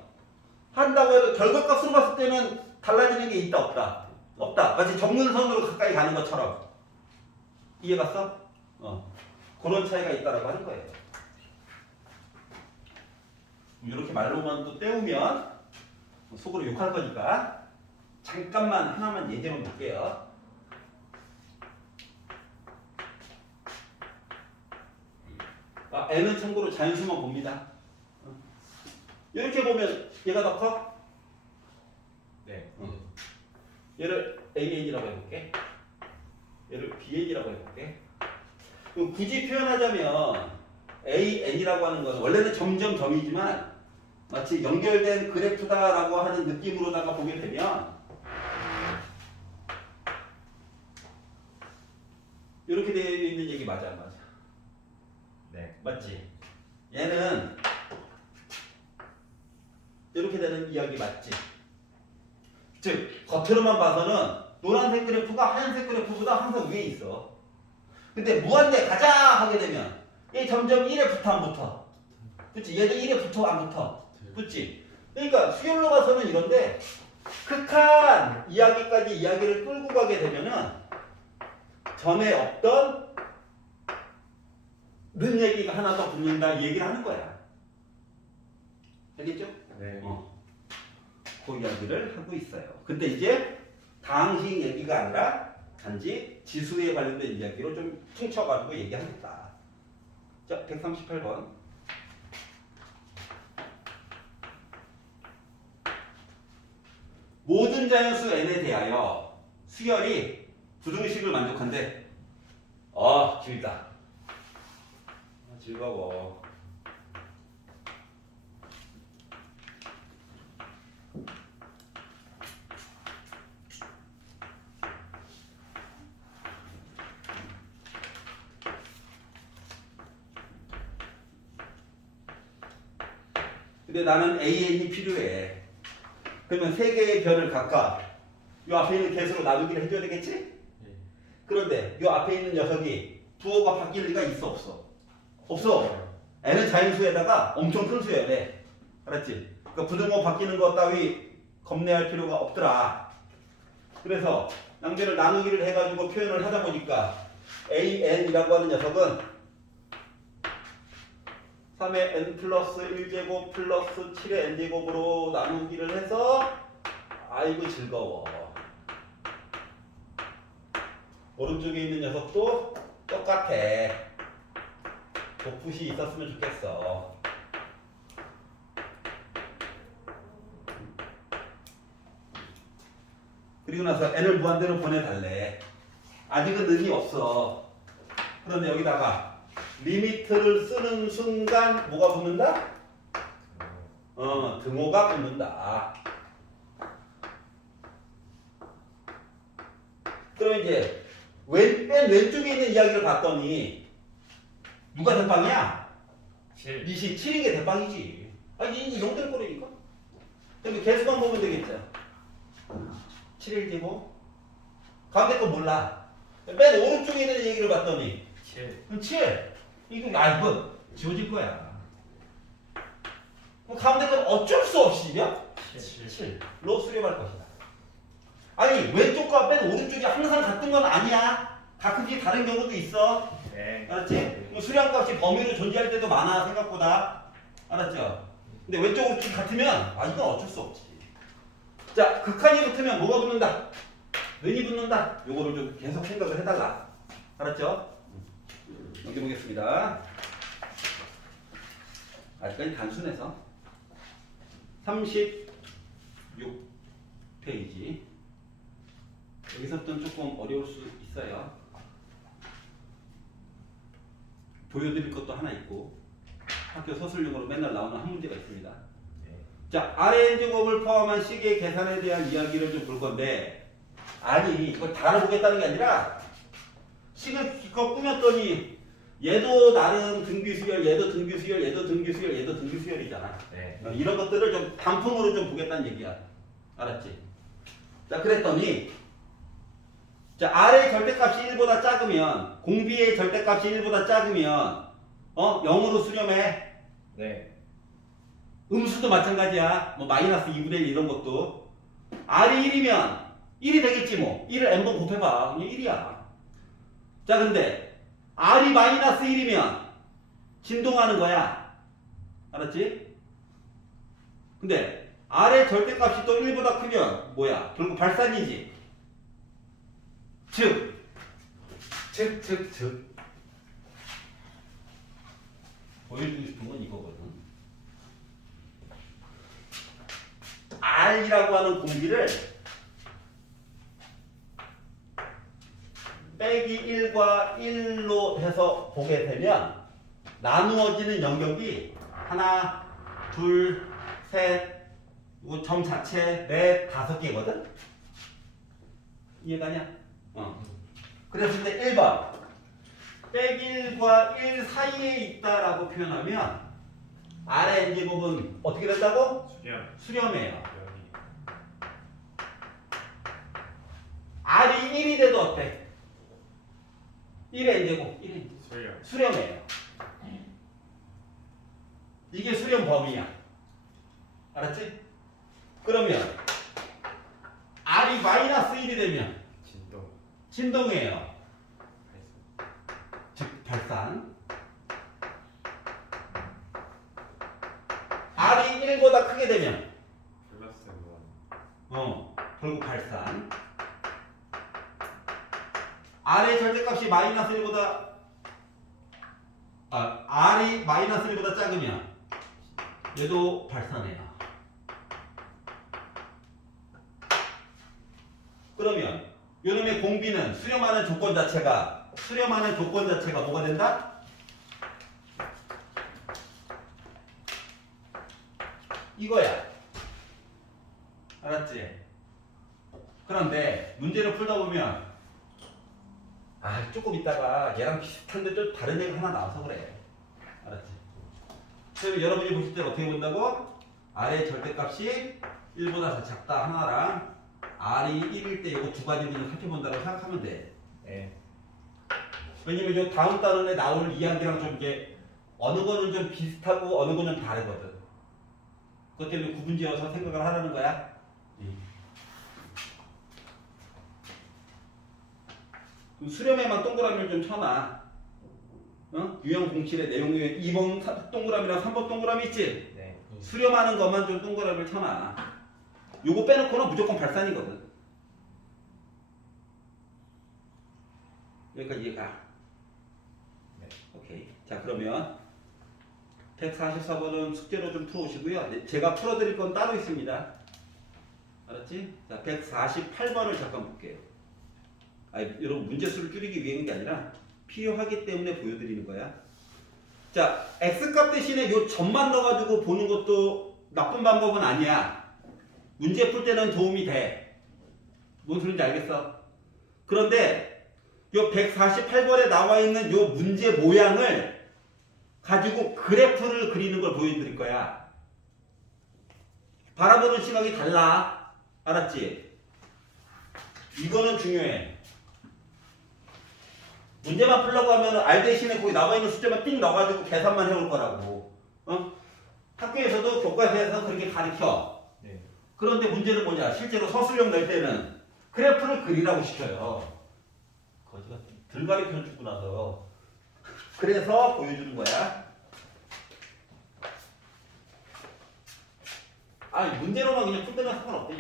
한다고 해도 결과값으로 봤을 때는 달라지는 게 있다 없다? 없다. 마치 정근선으로 가까이 가는 것처럼. 이해갔어? 그런 차이가 있다라고 하는 거예요. 이렇게 말로만 또 때우면 속으로 욕할 거니까 잠깐만 하나만 예제만 볼게요. n은 참고로 자연수만 봅니다. 이렇게 보면 얘가 더 커? 네. 얘를 AN이라고 해볼게. 얘를 BN이라고 해볼게. 그럼 굳이 표현하자면 AN이라고 하는 것은 원래는 점이지만 마치 연결된 그래프다라고 하는 느낌으로다가 보게 되면 이렇게 되어 있는 얘기 맞아 안 맞아? 네. 맞지? 얘는 이렇게 되는 이야기 맞지? 즉 겉으로만 봐서는 노란색 그래프가 하얀색 그래프보다 항상 위에 있어. 근데 무한대 가자 하게 되면 얘 점점 1에 붙어 안 붙어? 그치? 얘도 1에 붙어 안 붙어? 붙지? 그러니까 수열로 봐서는 이런데 극한 이야기까지 이야기를 끌고 가게 되면은 전에 없던 는 얘기가 하나 더 붙는다 이 얘기를 하는 거야. 알겠죠? 네. 그 이야기를 하고 있어요. 근데 이제 다항식 얘기가 아니라 단지 지수에 관련된 이야기로 좀 퉁쳐가지고 얘기하겠다. 자, 138번. 모든 자연수 n에 대하여 수열이 부등식을 만족한대. 길다. 즐거워. 근데 나는 AN이 필요해. 그러면 세 개의 별을 각각 이 앞에 있는 개수로 나누기를 해줘야 되겠지? 그런데 이 앞에 있는 녀석이 부호가 바뀔 리가 있어 없어? 없어. n은 자연수에다가 엄청 큰 수여야 돼. 알았지? 그러니까 부등호 바뀌는 것 따위 겁내할 필요가 없더라. 그래서 낭배를 나누기를 해가지고 표현을 하다 보니까 AN이라고 하는 녀석은 3의 n 플러스 1제곱 플러스 7의 n제곱으로 나누기를 해서 아이고 즐거워. 오른쪽에 있는 녀석도 똑같아. 복붙이 있었으면 좋겠어. 그리고 나서 n을 무한대로 보내달래. 아직은 의미 없어. 그런데 여기다가 리미트를 쓰는 순간 뭐가 붙는다? 등호가 붙는다. 그럼 이제 맨 왼쪽에 있는 이야기를 봤더니 누가 대빵이야? 7. 니시 7인 게 대빵이지. 이 정도일 거라니까. 그럼 개수만 보면 되겠죠. 7일 제곱. 가운데 거 몰라. 맨 오른쪽에 있는 얘기를 봤더니 7. 그럼 7. 이거 지워질 거야. 그럼 가운데 건 어쩔 수 없이 7로 수렴할 것이다. 아니 왼쪽과 맨 오른쪽이 항상 같은 건 아니야. 가끔씩 다른 경우도 있어. 네. 알았지? 수렴값이 범위로 존재할 때도 많아 생각보다. 알았죠? 근데 왼쪽 오른쪽이 같으면 이건 어쩔 수 없지. 자, 극한이 붙으면 뭐가 붙는다? 는이 붙는다. 요거를 좀 계속 생각을 해달라. 알았죠? 넘겨보겠습니다. 아직까지 단순해서 36페이지. 여기서부터는 조금 어려울 수 있어요. 보여드릴 것도 하나 있고 학교 서술용으로 맨날 나오는 한 문제가 있습니다. 자, 아래 n제곱을 포함한 식의 계산에 대한 이야기를 좀 볼 건데, 아니 이걸 다 알아보겠다는 게 아니라 식을 기껏 꾸몄더니 얘도 나름 등비수열, 얘도 등비수열, 얘도 등비수열, 얘도 등비수열이잖아. 네. 이런 것들을 좀 단품으로 좀 보겠다는 얘기야. 알았지? 자, 그랬더니 자, R의 절대값이 1보다 작으면 공비의 절대값이 1보다 작으면 0으로 수렴해. 네. 음수도 마찬가지야. 뭐 마이너스 2분의 1 이런 것도. R이 1이면 1이 되겠지 뭐. 1을 n번 곱해봐. 그냥 1이야. 자, 근데 R이 마이너스 1이면 진동하는 거야. 알았지? 근데 R의 절대값이 또 1보다 크면 뭐야? 결국 발산이지. 즉 보여주고 싶은 건 이거거든. R이라고 하는 공비를 빼기 1과 1로 해서 보게 되면 나누어지는 영역이 하나, 둘, 셋, 그리고 점 자체 넷, 5개거든? 이해가냐? 그랬을 때 1번 빼기 1과 1 사이에 있다라고 표현하면 R의 n제곱은 어떻게 된다고? 수렴. 수렴해요. R이 1이 돼도 어때? 1의 n제곱 1의 수렴. 수렴해요. 이게 수렴 범위야. 알았지? 그러면 R이 마이너스 1이 되면 진동. 진동이에요. 즉 발산. R이 1보다 크게 되면 플러스 1. 결국 발산. R의 절대값이 마이너스 1보다 R이 마이너스 1보다 작으면 얘도 발산해요. 그러면 요놈의 공비는 수렴하는 조건 자체가 뭐가 된다? 이거야. 알았지? 그런데 문제를 풀다 보면 조금 있다가 얘랑 비슷한데 좀 다른 얘가 하나 나와서 그래. 알았지? 그러면 여러분이 보실 때 어떻게 본다고? R의 절대값이 1보다 더 작다 하나랑 R이 1일 때 이거 두 가지를 좀 살펴본다고 생각하면 돼. 네. 왜냐면 요 다음 단원에 나올 이야기랑 좀 이게 어느 거는 좀 비슷하고 어느 거는 좀 다르거든. 그것 때문에 구분지어서 생각을 하라는 거야. 그럼 수렴에만 동그라미를 좀 쳐놔. 유형 07의 내용 유형 2번 동그라미랑 3번 동그라미 있지? 네. 수렴하는 것만 좀 동그라미를 쳐놔. 요거 빼놓고는 무조건 발산이거든. 여기까지 이해가? 네. 오케이. 자, 그러면 144번은 숙제로 좀 풀어오시고요. 제가 풀어드릴 건 따로 있습니다. 알았지? 자, 148번을 잠깐 볼게요. 여러분 문제수를 줄이기 위한 게 아니라 필요하기 때문에 보여드리는 거야. 자, x값 대신에 요 점만 넣어가지고 보는 것도 나쁜 방법은 아니야. 문제 풀 때는 도움이 돼. 뭔 소린지 알겠어? 그런데 요 148번에 나와 있는 요 문제 모양을 가지고 그래프를 그리는 걸 보여드릴 거야. 바라보는 시각이 달라. 알았지? 이거는 중요해. 문제만 풀려고 하면 R 대신에 거기 나와 있는 숫자만 띵 넣어가지고 계산만 해올 거라고. 학교에서도 교과서에서 그렇게 가르쳐. 네. 그런데 문제는 뭐냐? 실제로 서술형 낼 때는 그래프를 그리라고 시켜요. 거지가 들 가르쳐 주고 나서. 그래서 보여주는 거야. 문제로만 그냥 풀 때는 상관없대.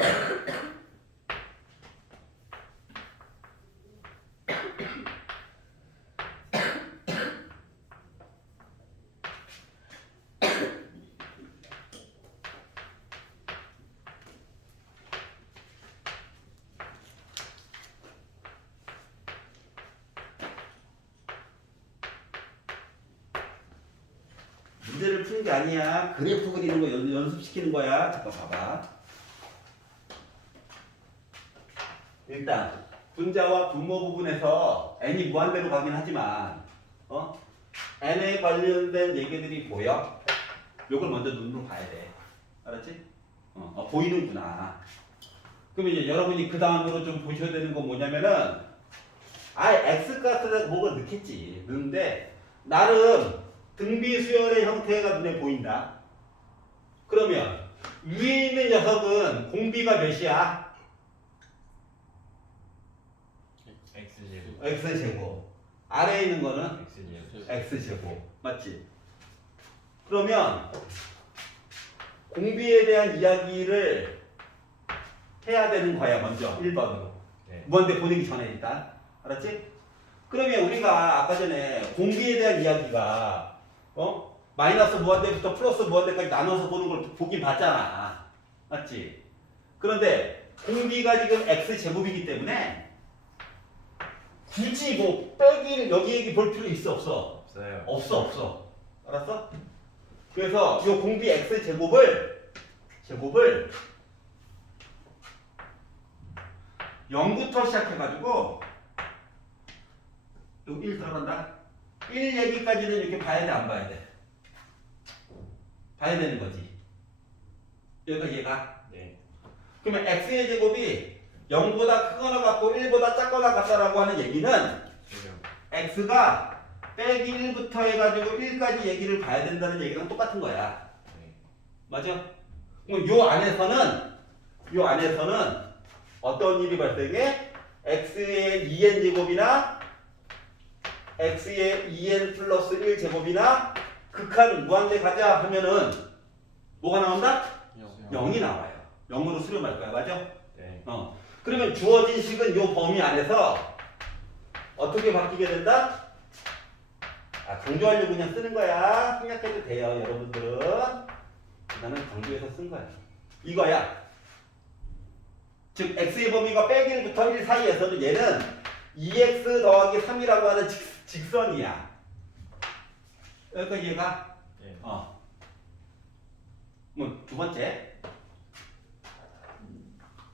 문제를 푸는 게 아니야. 그래프 그리는 거 연습시키는 거야. 잠깐 봐봐. 일단 분자와 분모 부분에서 n이 무한대로 가긴 하지만 n에 관련된 얘기들이 보여? 요걸 먼저 눈으로 봐야 돼. 알았지? 보이는구나. 그럼 이제 여러분이 그 다음으로 좀 보셔야 되는 건 뭐냐면은 x값을 뭐가 넣겠지. 넣는데 나름 등비수열의 형태가 눈에 보인다. 그러면 위에 있는 녀석은 공비가 몇이야? X제곱. x제곱. 아래에 있는 거는 X제곱. x제곱. 맞지? 그러면 공비에 대한 이야기를 해야 되는 거야. 먼저 1번으로. 네. 무한대 보내기 전에 일단. 알았지? 그러면 우리가 아까 전에 공비에 대한 이야기가 마이너스 무한대부터 플러스 무한대까지 나눠서 보는 걸 보긴 봤잖아. 맞지? 그런데 공비가 지금 x제곱이기 때문에 굳이 뭐 빼기를 여기 얘기 볼 필요 있어 없어? 없어요. 없어. 알았어? 그래서 이 공비 x제곱을 0부터 시작해가지고 요 1 들어간다. 1 얘기까지는 이렇게 봐야 돼, 안 봐야 돼? 봐야 되는 거지. 얘가. 네. 그러면 x의 제곱이 0보다 크거나 같고 1보다 작거나 같다라고 하는 얘기는 수렴. x가 빼기 1부터 해가지고 1까지 얘기를 봐야 된다는 얘기랑 똑같은 거야. 네. 맞아? 그럼 요 안에서는 어떤 일이 발생해? x의 2n 제곱이나 x의 2n 플러스 1 제곱이나 극한 무한대 가자 하면은 뭐가 나온다? 0이 나와요. 0으로 수렴할 거야. 맞아? 네. 그러면 주어진 식은 요 범위 안에서 어떻게 바뀌게 된다? 강조하려고 그냥 쓰는 거야. 생략해도 돼요, 여러분들은. 나는 강조해서 쓴 거야. 이거야. 즉 x의 범위가 빼기 1부터 1 사이에서는 얘는 2x 더하기 3이라고 하는 직선이야. 그러니까 얘가 네. 뭐 두 번째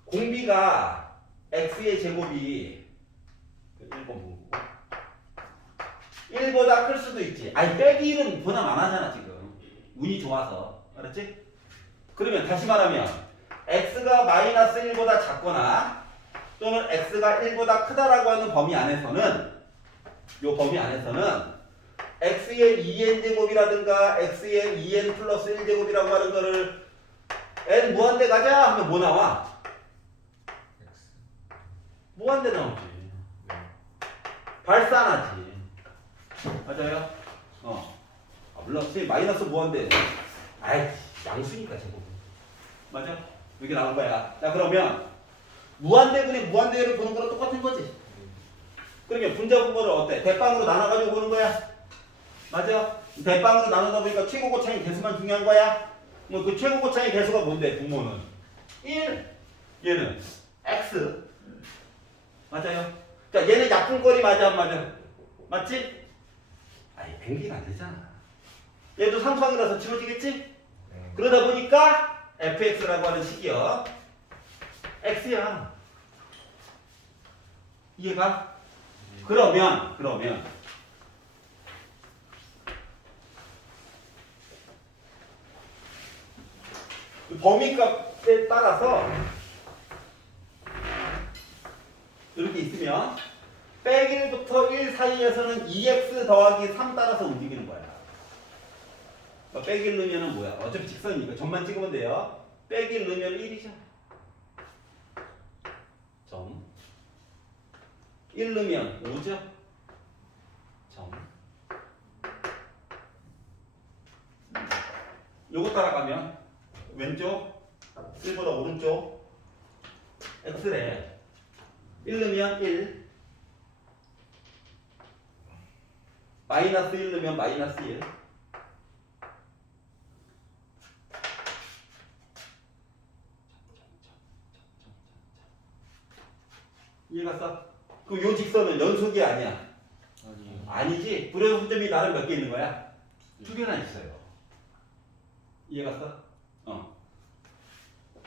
공비가 x의 제곱이 1번 보고 1보다 클 수도 있지. 아니 빼기 1은 보다 많아잖아 지금. 운이 좋아서. 알았지? 그러면 다시 말하면 x가 마이너스 1보다 작거나 또는 x가 1보다 크다라고 하는 범위 안에서는 요 범위 안에서는 x의 2n 제곱이라든가 x의 2n 플러스 1 제곱이라고 하는 거를 n 무한대 가자 하면 뭐 나와? X. 무한대 나오지. 네. 발산하지. 맞아요? 물론 선생님 마이너스 무한대. 아이 양수니까 제곱. 맞아? 여기 나온 거야. 자 그러면 무한대분의 무한대를 보는 거랑 똑같은 거지. 그러면 분자 분모를 어때? 대빵으로 나눠가지고 보는 거야. 맞아? 대빵으로 나누다 보니까 최고 고차의 개수만 중요한 거야. 뭐 그 최고 고차의 개수가 뭔데? 분모는 1. 얘는 x. 맞아요? 자 얘는 약분거리 맞아 안 맞아? 맞지? 아니 변기가 안 되잖아. 얘도 상수항이라서 지워지겠지? 네. 그러다 보니까 fx라고 하는 식이요. x야. 이해가? 그러면 범위값에 따라서 이렇게 있으면 빼기 1부터 1 사이에서는 2x 더하기 3 따라서 움직이는 거야. 빼기 1 넣으면 뭐야? 어차피 직선이니까 점만 찍으면 돼요. 빼기 1 넣으면 1이죠. 점. 1 넣으면 5죠. 점. 요거 따라가면 왼쪽 1보다 오른쪽 x래. 1 넣으면 1. 마이너스 1 넣으면 마이너스 1. 이해갔어? 그럼 요 직선은 연속이 아니야. 아니. 아니지. 불의 소점이 나름 몇 개 있는 거야? 2개나 있어요. 이해갔어?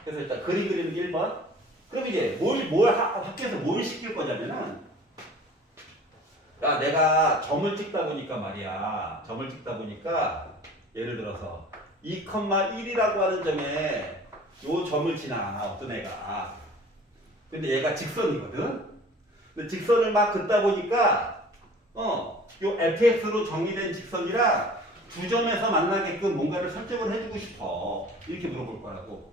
그래서 일단 그림 그리는 게 1번. 그럼 이제 학교에서 뭘 시킬 거냐면은, 야, 내가 점을 찍다 보니까 말이야. 점을 찍다 보니까, 예를 들어서 2,1이라고 하는 점에 요 점을 지나, 어떤 애가. 근데 얘가 직선이거든? 근데 직선을 막 긋다 보니까, 요 fx로 정의된 직선이라 두 점에서 만나게끔 뭔가를 설정을 해주고 싶어. 이렇게 물어볼 거라고.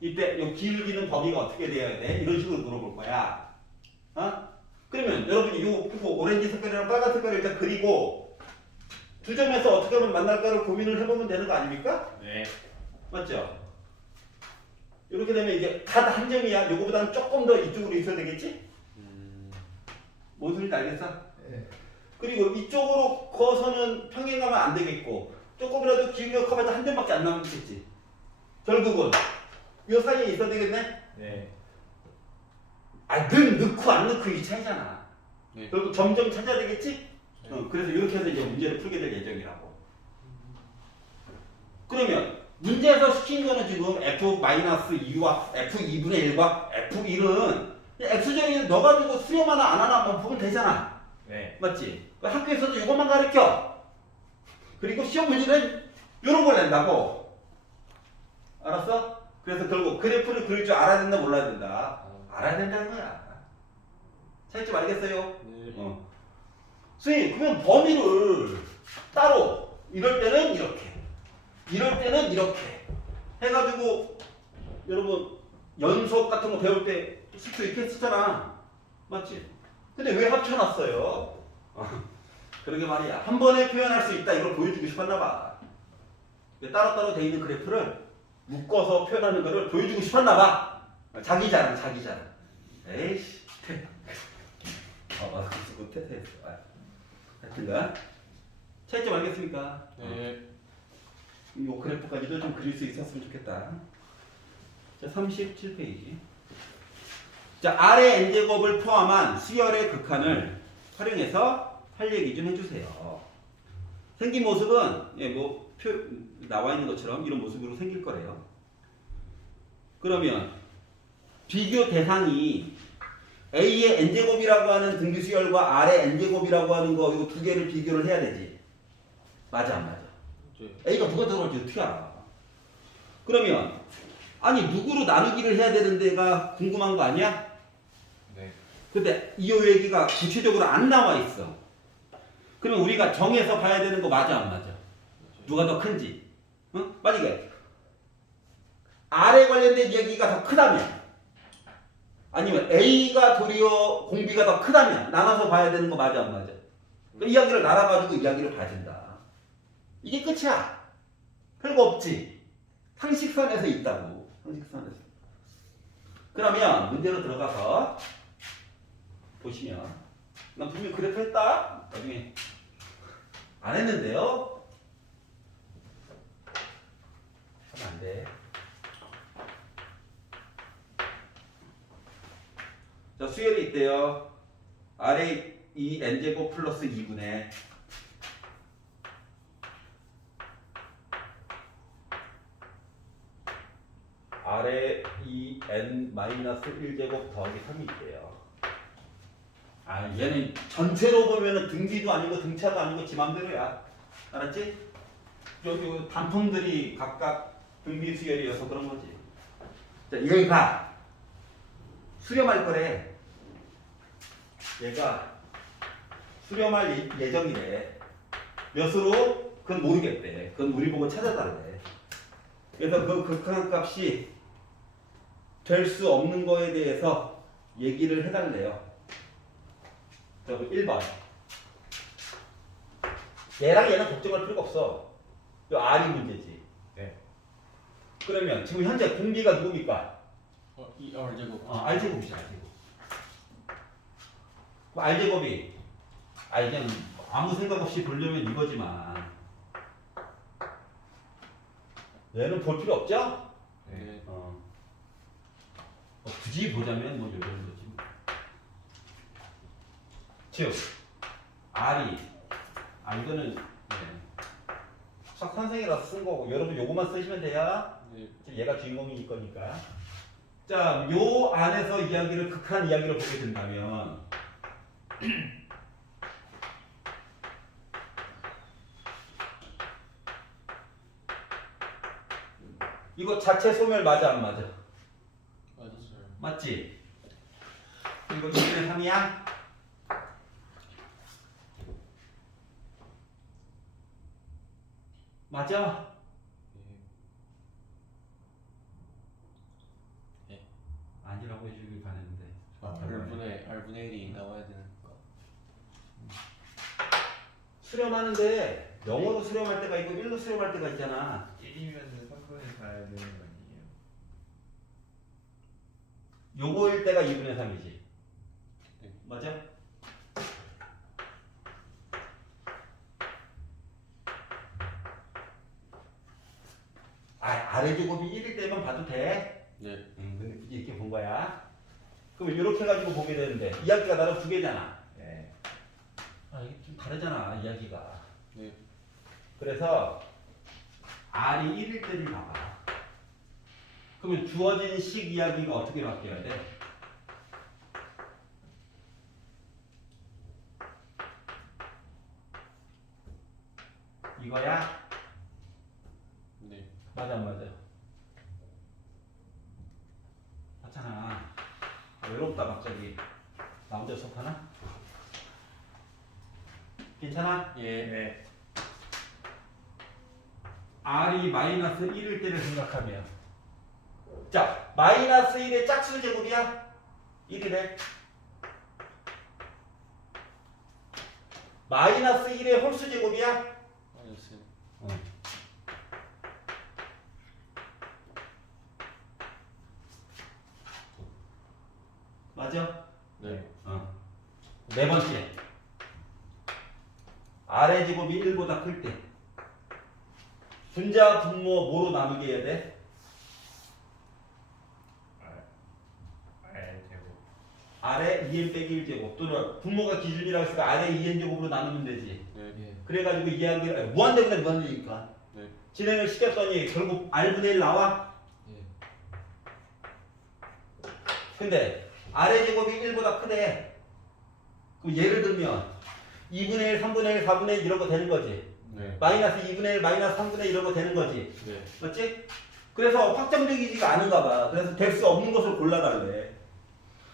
이때 요 기울기는 범위가 어떻게 되어야 돼? 이런 식으로 물어볼 거야. 그러면 여러분이 요 오렌지 색깔이랑 빨간 색깔을 일단 그리고 두 점에서 어떻게 하면 만날까를 고민을 해보면 되는 거 아닙니까? 네. 맞죠? 이렇게 되면 이제 단 한 점이야. 요거보다는 조금 더 이쪽으로 있어야 되겠지? 뭔 소리인지 알겠어? 네. 그리고 이쪽으로 거서는 평행 가면 안 되겠고 조금이라도 기울기가 커봐야 한 점밖에 안 남겠지. 결국은 이 사이에 있어야 되겠네? 네. 넣고 안 넣고 이 차이잖아. 네. 결국 점점 찾아야 되겠지? 네. 그래서 이렇게 해서 이제 문제를 풀게 될 예정이라고. 그러면 문제에서 시킨 거는 지금 f-2와 f2분의 1과 f1은 x절이 넣어가지고 수렴 하나 안 하나 보면 되잖아. 네. 맞지? 학교에서도 이것만 가르쳐. 그리고 시험 문제는 이런 걸 낸다고. 알았어? 그래서 결국 그래프를 그릴 줄 알아야 된다 몰라야 된다. 알아야 된다는 거야. 차이점 알겠어요? 네. 선생님 그러면 범위를 따로 이럴 때는 이렇게 이럴 때는 이렇게 해가지고 여러분 연속 같은 거 배울 때 식도 이렇게 쓰잖아. 맞지? 근데 왜 합쳐놨어요? 그러게 말이야. 한 번에 표현할 수 있다 이걸 보여주고 싶었나 봐. 따로따로 돼 있는 그래프를 묶어서 표현하는 거를 보여주고 싶었나 봐. 자기 자랑. 에이씨. 그거 퇴퇴했어. 하여튼간 차이점 알겠습니까? 네. 이 그래프까지도 좀 그릴 수 있었으면 좋겠다. 자, 37페이지. 자, R의 n제곱을 포함한 수열의 극한을 활용해서 할 얘기 좀 해주세요. 생긴 모습은 예, 뭐 나와 있는 것처럼 이런 모습으로 생길 거래요. 그러면 비교 대상이 A의 n제곱이라고 하는 등비수열과 R의 n제곱이라고 하는 거 이거 두 개를 비교를 해야 되지. 맞아 안 맞아? 네. A가 누가 들어갈지 어떻게 알아? 그러면 아니 누구로 나누기를 해야 되는 데가 궁금한 거 아니야? 네. 근데 이 얘기가 구체적으로 안 나와 있어. 그러면 우리가 정해서 봐야 되는 거 맞아 안 맞아? 누가 더 큰지. 응? 만약에 R에 관련된 얘기가 더 크다면 아니면 A가 도리어 공비가 더 크다면 나눠서 봐야 되는 거 맞아 안 맞아? 그 이야기를 나눠가지고 이야기를 봐준다. 이게 끝이야. 별거 없지. 상식선에서 있다고. 상식선에서. 그러면 문제로 들어가서 보시면 난 분명히 그래프 했다. 나중에 안 했는데요. 하면 안 돼. 자, 수열이 있대요. R의 2 n제곱 플러스 2분의 R의 2n 마이너스 1제곱 더하기 3이 있대요. 아, 얘는 전체로 보면은 등비도 아니고 등차도 아니고 지 맘대로야. 알았지? 여기 단품들이 각각 등비 수열이어서 그런 거지. 자, 얘가 수렴할 거래. 얘가 수렴할 예정이래. 몇으로? 그건 모르겠대. 그건 우리 보고 찾아달래. 그래서 그 극한 값이 될 수 없는 거에 대해서 얘기를 해달래요. 자, 1번. 얘랑 얘는 걱정할 필요가 없어. 이 R이 문제지. 네. 그러면 지금 현재 공비가 누굽니까? 이 R 제곱. R제곱이죠, R제곱. 그 R제곱이, 그냥 아무 생각 없이 보려면 이거지만, 얘는 볼 필요 없죠? 네. 굳이 보자면 뭐 이런 거지. 즉, R이, 이거는, 수학 선생이라서 쓴 거고, 여러분 요것만 쓰시면 돼요. 네. 지금 얘가 주인공일 거니까. 자, 요 안에서 이야기를 극한 이야기를 보게 된다면 이거 자체 소멸 맞아 안 맞아? 맞았어요. 맞지? 이거 2분의 3이야? 맞아? 네. 아니라고 해주길 바랬는데. R분의 1이 나와야 되는 거. 수렴하는데 영어로 수렴할 때가 있고 1로 수렴할 때가 있잖아. 1이면은 3분의 4야 되는 거 아니에요? 요거일 때가 2분의 3이지. 네. 맞아? 아래 제곱이 1일 때만 봐도 돼. 네. 근데 굳이 이렇게 본 거야. 그럼 이렇게 해가지고 보게 되는데 이야기가 나름 두 개잖아. 네. 이게 좀 다르잖아 이야기가. 네. 그래서 R이 1일 때를 봐봐. 그러면 주어진 식 이야기가 어떻게 바뀌어야 돼? 이거야? 네. 맞아 안 맞아? 맞잖아. 외롭다 갑자기. 나 혼자 수업하나? 괜찮아? 예. 네. R이 마이너스 1일 때를 생각하면 자, 마이너스 1의 짝수 제곱이야? 1이래. 마이너스 1의 홀수 제곱이야? 맞았어요. 맞아? 네. 네 번째. R의 제곱이 1보다 클 때. 분자 분모 뭐로 나누게 해야 돼? R 제곱. 아래 2n 빼기 1제곱 또는 분모가 기준이라고 했으니까 아래 2n제곱으로 나누면 되지. 네. 그래가지고 이야기를 무한대분의 무한대니까 네. 진행을 시켰더니 결국 r분의 1 나와. 예. 근데 아래 제곱이 1보다 크대. 그럼 예를 들면 2분의 1, 3분의 1, 4분의 1 이런 거 되는 거지. 네. 마이너스 2분의 1, 마이너스 3분의 1 이런 거 되는 거지. 네. 맞지? 그래서 확정적이지가 않은가 봐. 그래서 될 수 없는 것을 골라달래.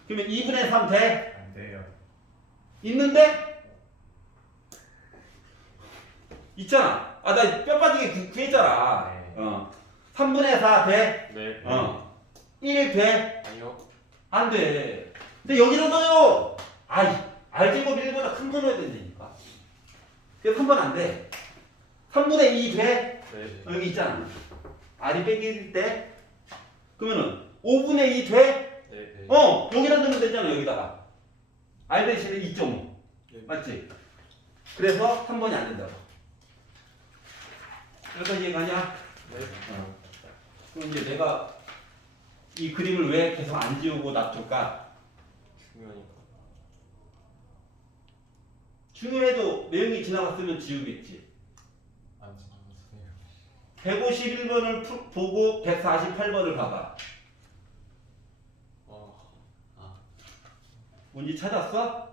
그러면 2분의 3 돼? 안 돼요. 있는데? 있잖아. 아, 나 뼈 빠지게 구했잖아. 네. 3분의 4 돼? 네. 1 돼? 아니요. 안 돼. 근데 여기서도요. R제곱 1보다 큰 거 넣어야 된다니까. 그래서 3번 안 돼. 3분의 2 돼? 네. 여기 있잖아. R이 빼기 1일 때. 그러면은 5분의 2 돼? 네. 네. 여기다 넣으면 되잖아. 여기다가. R 대신에 2.5. 네. 맞지? 그래서 3번이 안 된다고. 그래서 이해가냐? 네. 그럼 이제 내가 이 그림을 왜 계속 안 지우고 놔둘까? 중요하니까. 중요해도 내용이 지나갔으면 지우겠지. 안 지나갔어요. 151번을 보고 148번을 봐봐. 뭔지 찾았어?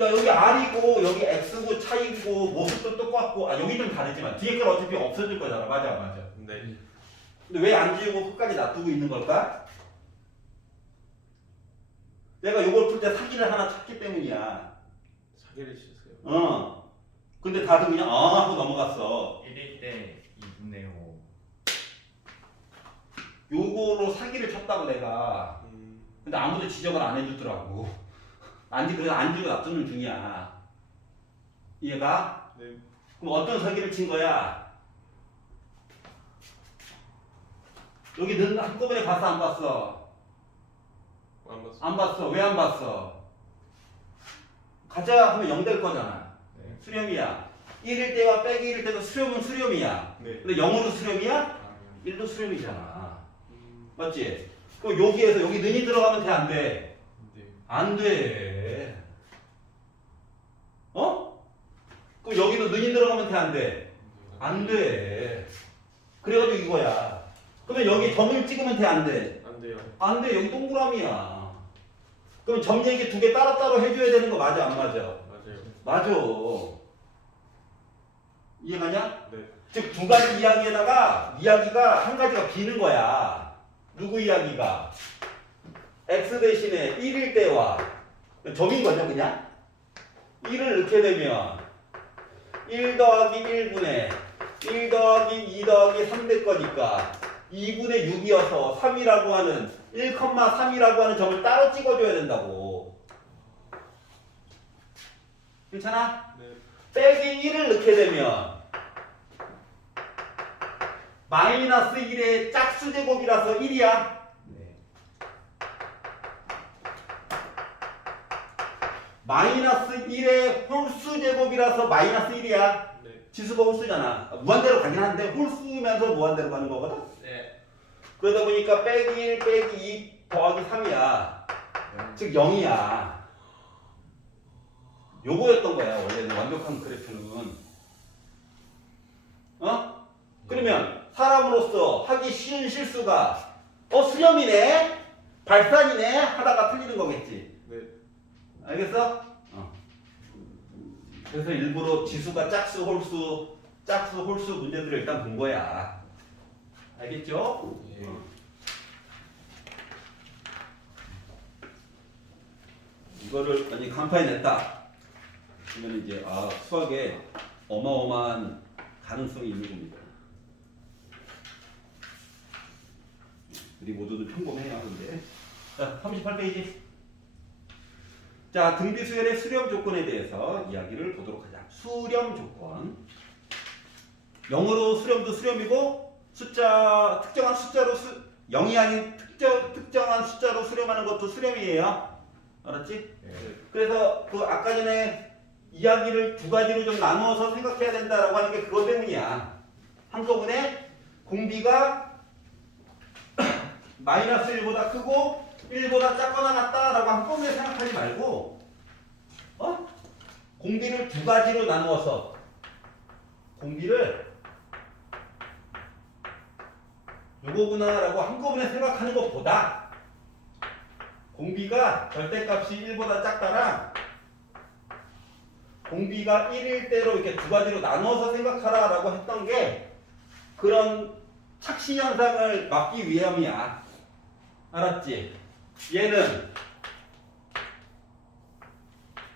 야, 여기 R이고 여기 X고 차이고 모습도 똑같고 여기 좀 다르지만 뒤에 건 어차피 없어질 거잖아. 맞아. 네. 근데 왜 안 지우고 끝까지 놔두고 있는 걸까? 내가 이걸 풀 때 사기를 하나 찾기 때문이야. 사기를 치세요. 근데 다들 그냥 하고 넘어갔어. 1일 때 2분의 5. 요거로 사기를 쳤다고 내가. 음. 근데 아무도 지적을 안 해주더라고. 그래서 안 주고 놔두는 중이야. 이해가? 네. 그럼 어떤 사기를 친 거야? 여기 는 한꺼번에 봤어 안 봤어? 안 봤어요. 안 봤어. 왜 안 봤어? 가자 하면 0 될 거잖아. 네. 수렴이야. 1일 때와 빼기 1일 때도 수렴은 수렴이야. 네. 근데 0으로 수렴이야? 1도 수렴이잖아. 맞지? 그럼 여기에서 여기 는이 들어가면 돼 안 돼? 네. 안 돼. 그럼 여기도 는이 들어가면 돼 안 돼? 안 돼. 그래가지고 이거야. 그러면 여기 점을 찍으면 돼 안 돼? 안 돼요. 안 돼. 여기 동그라미야. 그럼 점 얘기 두 개 따로따로 해줘야 되는 거 맞아 안 맞아? 맞아요. 맞아. 이해가냐? 네. 즉 두 가지 이야기에다가 이야기가 한 가지가 비는 거야. 누구 이야기가? x 대신에 1일 때와 점인 거죠 그냥? 1을 넣게 되면 1 더하기 1분의 1 더하기 2 더하기 3 될 거니까 2분의 6이어서 3이라고 하는 1,3이라고 하는 점을 따로 찍어줘야 된다고. 괜찮아? 네. 빼기 1을 넣게 되면 마이너스 1의 짝수 제곱이라서 1이야. 네. 마이너스 1의 홀수 제곱이라서 마이너스 1이야. 네. 지수가 홀수잖아. 무한대로 가긴 하는데 홀수면서 무한대로 가는 거거든. 네. 그러다 보니까 빼기 1 빼기 2 더하기 3이야. 즉 0이야. 요거였던 거야 원래는 완벽한 그래프는. 그러면 사람으로서 하기 쉬운 실수가 수렴이네 발산이네 하다가 틀리는 거겠지. 네. 알겠어? 그래서 일부러 지수가 짝수 홀수 문제들을 일단 본 거야. 알겠죠? 예. 이거를 완전히 간파해 냈다. 그러면 이제 수학에 어마어마한 가능성이 있는 겁니다. 우리 모두들 평범해요. 근데 자 38페이지. 자 등비수열의 수렴 조건에 대해서 이야기를 보도록 하자. 수렴 조건. 0으로 수렴도 수렴이고 특정한 숫자로 0이 아닌 특정한 숫자로 수렴하는 것도 수렴이에요. 알았지? 네. 그래서 그 아까 전에 이야기를 두 가지로 좀 나누어서 생각해야 된다라고 하는 게 그것 때문이야. 한꺼번에 공비가 마이너스 1보다 크고 1보다 작거나 같다라고 한꺼번에 생각하지 말고 공비를 두 가지로 나누어서 공비를 요거구나라고 한꺼번에 생각하는 것보다 공비가 절대값이 1보다 작다랑 공비가 1일 때로 이렇게 두 가지로 나누어서 생각하라라고 했던 게 그런 착시 현상을 막기 위함이야. 알았지? 얘는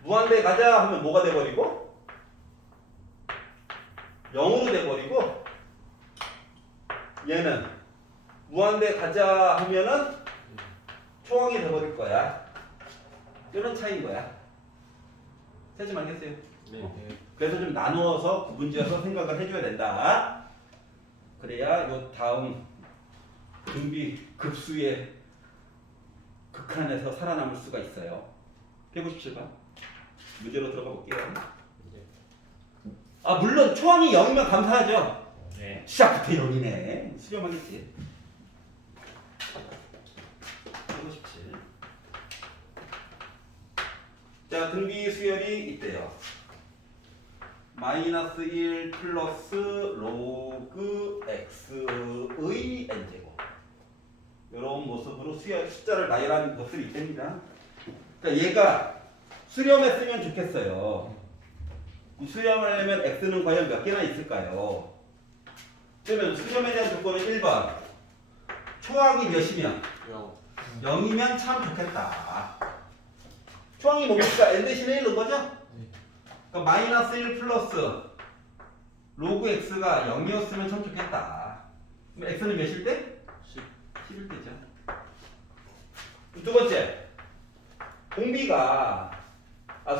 무한대 가자 하면 뭐가 돼버리고 0으로 돼버리고 얘는 무한대 가자 하면은 초항이 돼버릴 거야. 이런 차이인 거야. 세지 말겠어요? 네. 그래서 좀 나누어서 구분지어서 생각을 해줘야 된다. 그래야 요 다음 등비 급수의 극한에서 살아남을 수가 있어요. 157번 문제로 들어가 볼게요. 아 물론 초항이 0이면 감사하죠. 네. 시작부터 0이네. 수렴하겠지. 157. 자 등비 수열이 있대요. 마이너스 1 플러스 로그 x의 n제곱 이런 모습으로 숫자를 나열한 것들이 있답니다. 그러니까 얘가 수렴했으면 좋겠어요. 수렴을 하려면 x는 과연 몇 개나 있을까요? 그러면 수렴에 대한 조건은 1번 초항이 몇이면? 0이면 참 좋겠다. 초항이 뭡니까? n 대신에 1 넣은 거죠? 그러니까 마이너스 1 플러스 로그 x가 0이었으면 참 좋겠다. 그럼 x는 몇일 때? 10일 때죠. 두 번째 공비가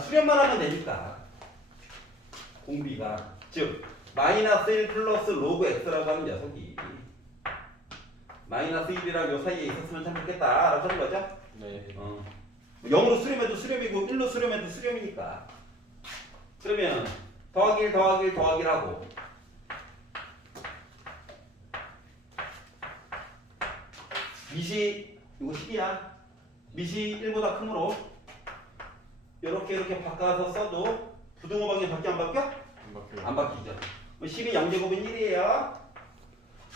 수렴만 하면 되니까 공비가 즉 마이너스 1 플러스 로그 x라고 하는 녀석이 마이너스 1이랑 요 사이에 있었으면 참 좋겠다 라고 하는 거죠. 네. 0으로 수렴해도 수렴이고 1로 수렴해도 수렴이니까 그러면 더하기 1 더하기 1 더하기 1 하고 미시 이거 10이야. 미시 1보다 크므로 이렇게 바꿔서 써도 부등호 방향 바뀌어 안 바뀌어? 안 바뀌죠. 10이 0제곱은 1이에요.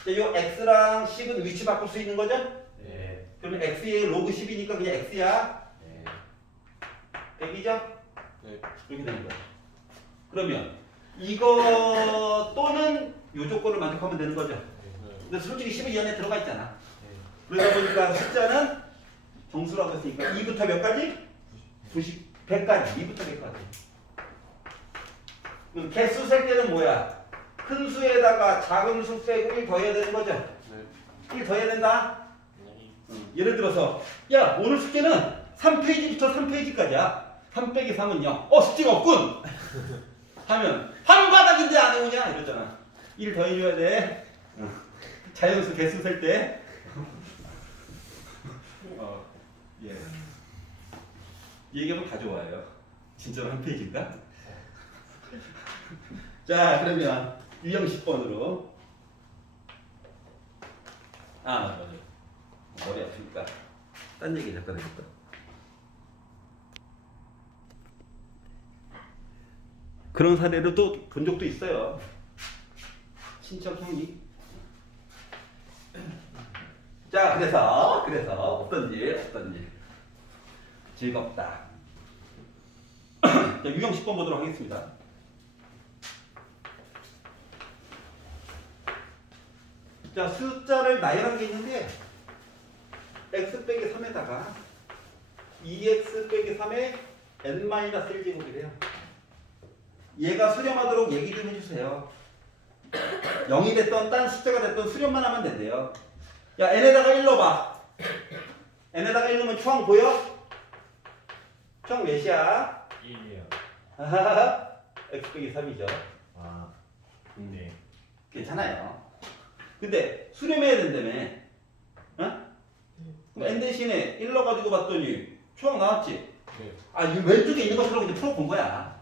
자, 요 x랑 10은 위치 바꿀 수 있는 거죠? 네. 그러면 x의 로그 10이니까 그냥 x야. 네. 100이죠? 네. 이렇게 되는 거야. 그러면 이거 또는 요 조건을 만족하면 되는 거죠. 근데 솔직히 10은 이 안에 들어가 있잖아. 그러다 보니까 숫자는 정수라고 했으니까 2부터 몇 가지? 100까지. 2부터 100까지. 그럼 개수 셀 때는 뭐야? 큰 수에다가 작은 수 빼고 1 더해야 되는 거죠? 네. 1 더해야 된다? 네. 예를 들어서 야 오늘 숙제는 3페이지부터 3페이지까지야. 3 빼기 3은 0. 숙제가 없군! 하면 한 바닥인데 안 해오냐? 이러잖아. 1 더해줘야 돼. 자연수 개수 셀 때. 예. 이 얘기하면 다 좋아요. 진짜로 한 페이지인가? 자, 그러면 유형 10번으로. 맞아. 머리 아프니까. 딴 얘기 잠깐 해볼까? 그런 사례를 또 본 적도 있어요. 친척 형이. 자, 그래서 어떤 일 즐겁다. 자, 유형 10번 보도록 하겠습니다. 자, 숫자를 나열한 게 있는데 x 빼기 3에다가 2x 빼기 3에 n-1제곱이래요. 얘가 수렴하도록 얘기 좀 해주세요. 0이 됐던 딴 숫자가 됐던 수렴만 하면 된대요. 야, n에다가 1 넣어봐. n에다가 1 넣으면 초항 보여? 초항 몇이야? 1이요. x 빼기 3이죠. 네. 괜찮아요. 근데 수렴해야 된다며. 그럼 n 대신에 1 넣어가지고 봤더니 초항 나왔지? 네. 이 왼쪽에 있는 것처럼 이제 풀어본 거야.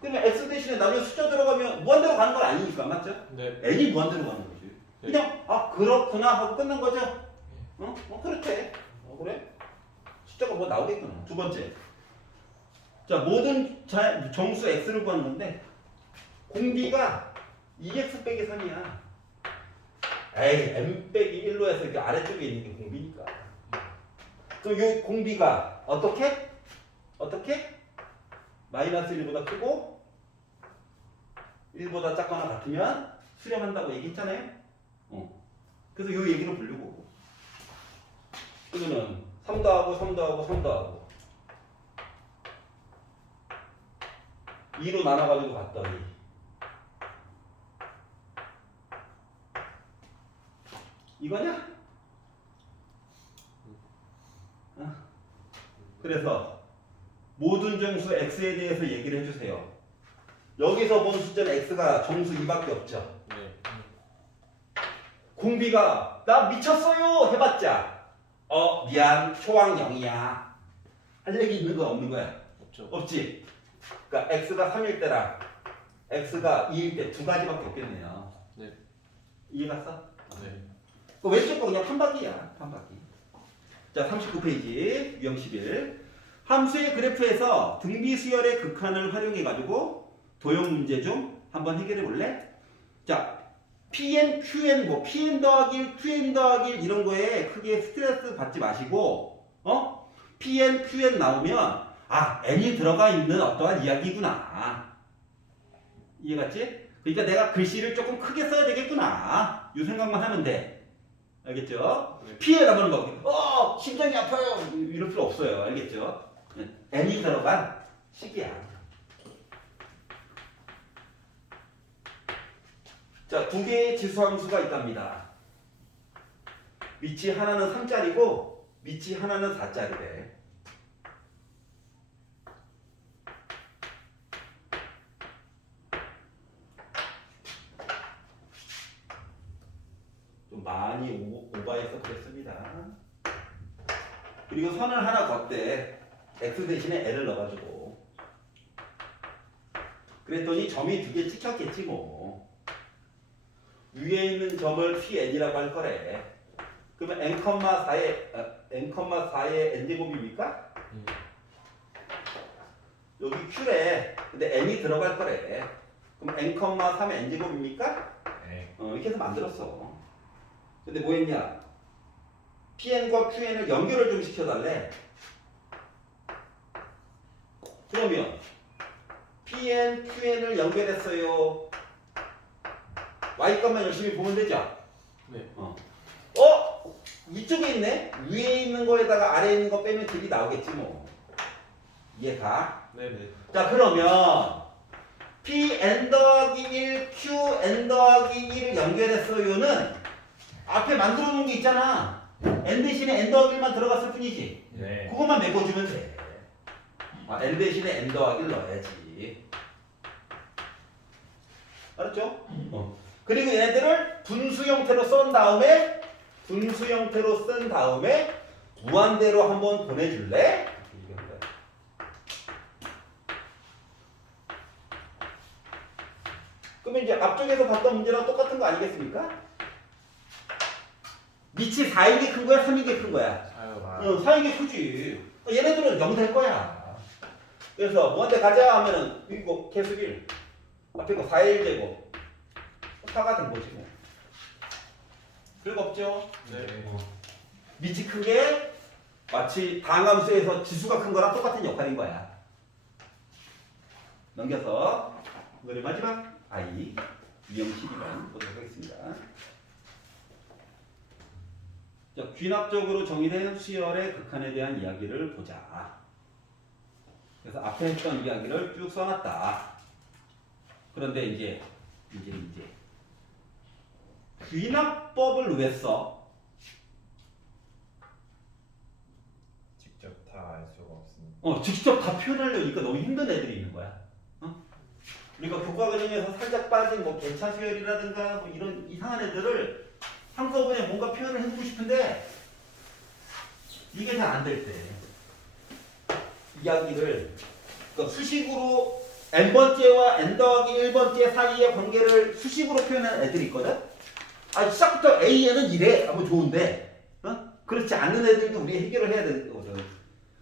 그러면 x 대신에 나중에 숫자 들어가면 무한대로 가는 건 아니니까, 맞죠? 네. n이 무한대로 가는 거지. 네. 그냥 그렇구나 하고 끝난 거죠. 그렇대. 그래? 숫자가 뭐 나오겠구나. 두 번째. 자, 모든 정수 x를 구하는 건데 공비가 2x 빼기 3이야. 에이, m 빼기 1로 해서 이렇게 아래쪽에 있는 게 공비니까. 그럼 이 공비가 어떻게? 마이너스 1보다 크고 1보다 작거나 같으면 수렴한다고 얘기했잖아요. 그래서 이 얘기를 보려고. 그러면 3 더하고 3 더하고 3 더하고 2로 나눠가지고 봤더니 이거냐? 그래서 모든 정수 x에 대해서 얘기를 해주세요. 여기서 본 숫자는 x가 정수 2밖에 없죠. 네. 공비가 나 미쳤어요 해봤자 미안 초항 0이야 할 얘기 있는 거야 없는 거야? 없죠. 없지. 그러니까 x가 3일 때랑 x가 2일 때 두 가지밖에 없겠네요. 네. 이해갔어? 네. 그 왼쪽 거 그냥 판박이야. 판박이. 자 39페이지 유형 11 함수의 그래프에서 등비수열의 극한을 활용해 가지고 도형 문제 중 한번 해결해 볼래? 자 Pn, Qn 뭐 Pn 더하기 1, Qn 더하기 1 이런 거에 크게 스트레스 받지 마시고 Pn, Qn 나오면 n이 들어가 있는 어떠한 이야기구나. 이해갔지? 그러니까 내가 글씨를 조금 크게 써야 되겠구나. 이 생각만 하면 돼. 알겠죠? 네. 피해라면 뭐 심장이 아파요 이럴 필요 없어요. 알겠죠? n이 들어간 식이야. 자, 두 개의 지수함수가 있답니다. 밑이 하나는 3짜리고 밑이 하나는 4짜리래. 좀 많이 오버해서 그랬습니다. 그리고 선을 하나 걷대. x 대신에 l을 넣어가지고. 그랬더니 점이 두 개 찍혔겠지 뭐. 위에 있는 점을 Pn이라고 할 거래. 그러면 n,4의 n제곱입니까? 여기 Q래. 근데 n이 들어갈 거래. 그럼 n,3의 n제곱입니까? 네. 이렇게 해서 만들었어. 근데 뭐 했냐? Pn과 Qn을 연결을 좀 시켜달래. 그러면 Pn, Qn을 연결했어요. Y값만 열심히 보면 되죠? 네. 이쪽에 있네? 위에 있는 거에다가 아래에 있는 거 빼면 길이 나오겠지 뭐. 이해가? 네. 네. 자 그러면 Pn 더하기 1, Qn 더하기 1을 연결했어요는 앞에 만들어 놓은 게 있잖아. n 대신에 n 더하기 1만 들어갔을 뿐이지. 네. 그것만 메꿔주면 돼. n 대신에 n 더하기 1 넣어야지. 알았죠? 그리고 얘네들을 분수 형태로 쓴 다음에 무한대로 한번 보내줄래? 그러면 이제 앞쪽에서 봤던 문제랑 똑같은 거 아니겠습니까? 밑이 4인 게 큰 거야? 3인 게 큰 거야? 아유. 4인 게 크지. 얘네들은 0 될 거야. 그래서 무한대 가자 하면은 이거 계수 1 앞에 거 4의 1제곱 4가 된 거지 뭐. 별거 없죠? 네. 밑이 큰 게 마치 다항함수에서 지수가 큰 거랑 똑같은 역할인 거야. 넘겨서 이거를 마지막 I 유형 12번 보도록 하겠습니다. 자, 귀납적으로 정의된 수열의 극한에 대한 이야기를 보자. 그래서 앞에 했던 이야기를 쭉 써놨다. 그런데 이제 귀납법을 왜 써? 직접 다 알 수가 없습니다. 직접 다 표현하려니까 너무 힘든 애들이 있는 거야. 우리가 교과 과정에서 살짝 빠진 뭐 개차 수열이라든가 뭐 이런 이상한 애들을 한꺼번에 뭔가 표현을 해주고 싶은데 이게 잘 안 될 때 이야기를 그러니까 수식으로 n번째와 n 더하기 1번째 사이의 관계를 수식으로 표현하는 애들이 있거든? 시작부터 AN은 이래 하면 좋은데 그렇지 않는 애들도 우리 해결을 해야 되는 거거든.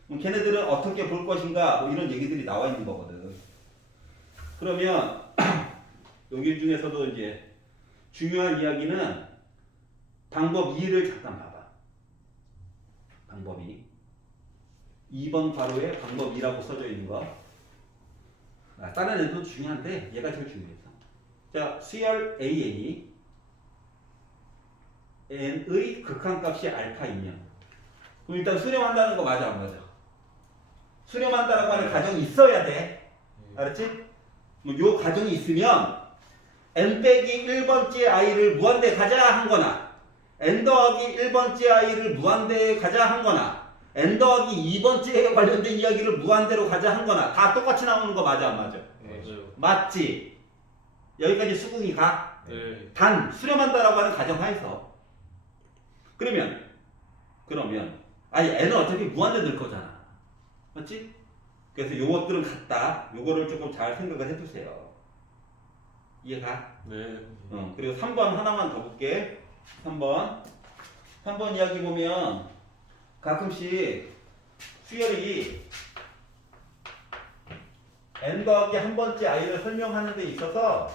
그럼 걔네들은 어떻게 볼 것인가 뭐 이런 얘기들이 나와 있는 거거든. 그러면 여기 중에서도 이제 중요한 이야기는 방법 2를 잠깐 봐봐. 방법 2. 2번 가로에 방법 2라고 써져 있는 거. 다른 애도 중요한데 얘가 제일 중요해서. 자, 수열 AN이 n의 극한값이 알파이면 그럼 일단 수렴한다는 거 맞아 안 맞아? 수렴한다라고 하는 가정이 있어야 돼. 알았지? 요 가정이 있으면 n 빼기 1번째 i를 무한대 가자 한 거나 n 더하기 1번째 i를 무한대에 가자 한 거나 n 더하기 2번째에 관련된 이야기를 무한대로 가자 한 거나 다 똑같이 나오는 거 맞아 안 맞아? 맞아요. 맞지? 여기까지 수긍이 가? 네. 단 수렴한다라고 하는 가정하에서 그러면 아니 n은 어차피 무한대 늘 거잖아. 맞지? 그래서 요것들은 같다. 요거를 조금 잘 생각을 해두세요. 이해가? 네. 그리고 3번 하나만 더 볼게. 3번 이야기 보면 가끔씩 수열이 n 더하기 한 번째 i를 설명하는 데 있어서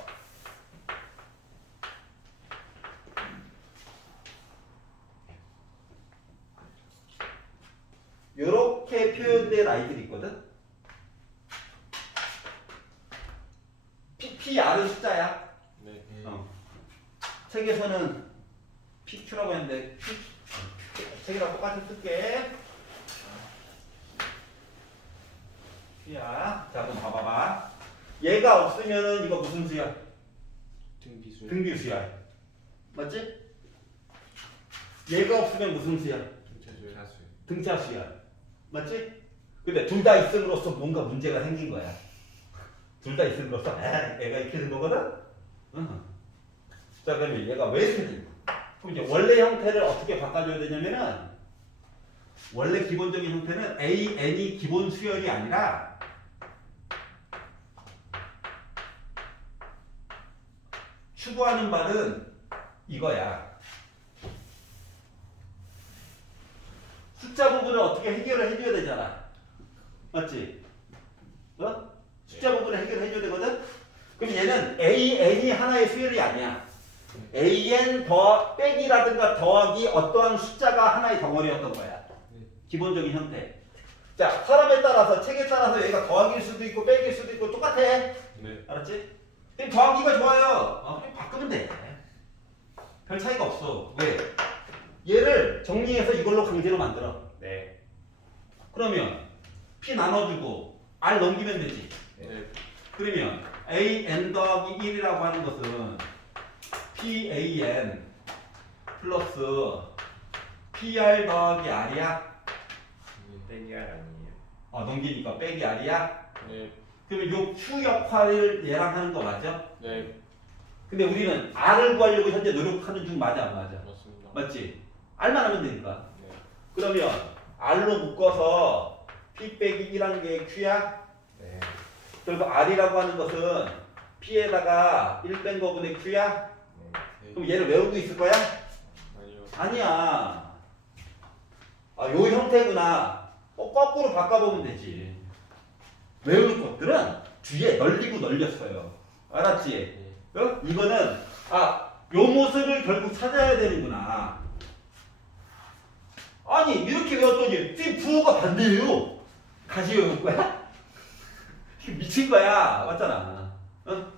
요렇게 표현된 아이들이 있거든. PR은 숫자야. 네. 책에서는 PQ라고 했는데 책이랑 똑같이 쓸게. PR. 자, 그럼 봐봐봐. 얘가 없으면은 이거 무슨 수야? 등비수. 등비수야. 맞지? 얘가 없으면 무슨 수야? 등차수요. 등차수야. 맞지? 근데 둘 다 있음으로써 뭔가 문제가 생긴 거야. 둘 다 있음으로써 얘가 이렇게 된 거거든? 자, 그러면 얘가 왜 이렇게 된 거야? 그럼 이제 원래 형태를 어떻게 바꿔줘야 되냐면은 원래 기본적인 형태는 AN이 기본 수열이 아니라 추구하는 바는 이거야. 숫자 부분을 어떻게 해결을 해줘야 되잖아. 맞지? 숫자 부분을 해결을 해줘야 되거든? 그럼 얘는 AN이 하나의 수열이 아니야. AN 더 빼기라든가 더하기 어떠한 숫자가 하나의 덩어리였던 거야. 기본적인 형태. 자, 사람에 따라서, 책에 따라서 얘가 더하기일 수도 있고 빼기일 수도 있고 똑같아. 네. 알았지? 그럼 더하기가 좋아요. 그냥 바꾸면 돼. 별 차이가 없어. 왜? 얘를 정리해서 이걸로 강제로 만들어. 네. 그러면 P 나눠주고 R 넘기면 되지. 네. 그러면 AN 더하기 1이라고 하는 것은 PAN 플러스 PR 더하기 R이야. 빼기 알 아니에요. 넘기니까 빼기 R이야. 네. 그러면 요 Q 역할을 얘랑 하는 거 맞죠? 네. 근데 우리는 R을 구하려고 현재 노력하는 중 맞아 안 맞아? 맞습니다. 맞지? R만 하면 되니까. 네. 그러면 R로 묶어서 P 빼기 1한 게 Q야? 네. 그리고 R이라고 하는 것은 P에다가 1 뺀 거분의 Q야? 네. 그럼 얘를 외우고 있을 거야? 아니요. 아니야. 요 형태구나. 거꾸로 바꿔보면 되지. 외울 것들은 뒤에 널리고 널렸어요. 알았지? 네. 이거는 요 모습을 결국 찾아야 되는구나. 아니 이렇게 외웠더니 뒤 부호가 반대예요. 다시 외울 거야? 미친 거야. 맞잖아.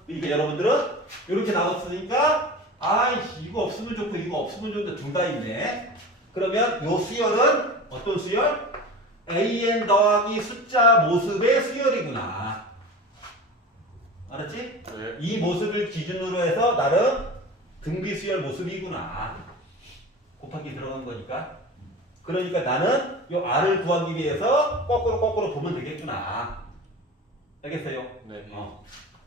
그러니까 여러분들은 이렇게 나왔으니까 아이씨 이거 없으면 좋고 이거 없으면 좋은데 둘 다 있네. 그러면 요 수열은 어떤 수열? AN 더하기 숫자 모습의 수열이구나. 알았지? 네. 이 모습을 기준으로 해서 나름 등비수열 모습이구나. 곱하기 들어간 거니까. 그러니까 나는 요 R을 구하기 위해서 거꾸로 보면 되겠구나. 알겠어요? 네.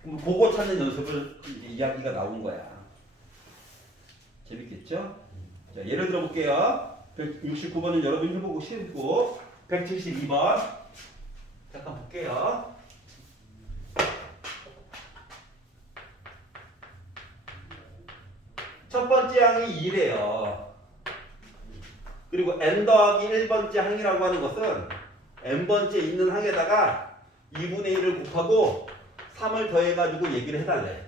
그럼 그거 찾는 연습을 이제 이야기가 나온 거야. 재밌겠죠? 자, 예를 들어 볼게요. 169번은 여러분 해보고 싫고 172번 잠깐 볼게요. 첫 번째 항이 2래요. 그리고 n 더하기 1번째 항이라고 하는 것은 n번째 있는 항에다가 2분의 1을 곱하고 3을 더해가지고 얘기를 해달래.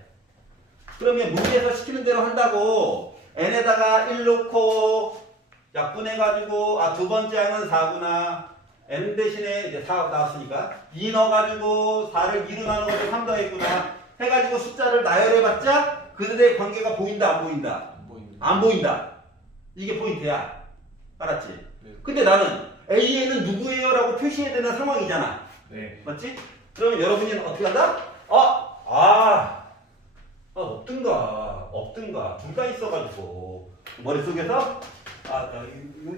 그러면 문제에서 시키는 대로 한다고 n에다가 1 넣고 약분해가지고 두 번째 항은 4구나. n 대신에 이제 4 나왔으니까 2 넣어가지고 4를 2로 나눠가지고 3 더했구나. 해가지고 숫자를 나열해봤자 그들의 관계가 보인다 안 보인다? 안 보이는데. 안 보인다. 이게 포인트야. 알았지? 네. 근데 나는 A에는 누구예요? 라고 표시해야 되는 상황이잖아. 네. 맞지? 그러면 여러분이 어떻게 한다? 없든가. 둘 다 있어가지고. 머릿속에서,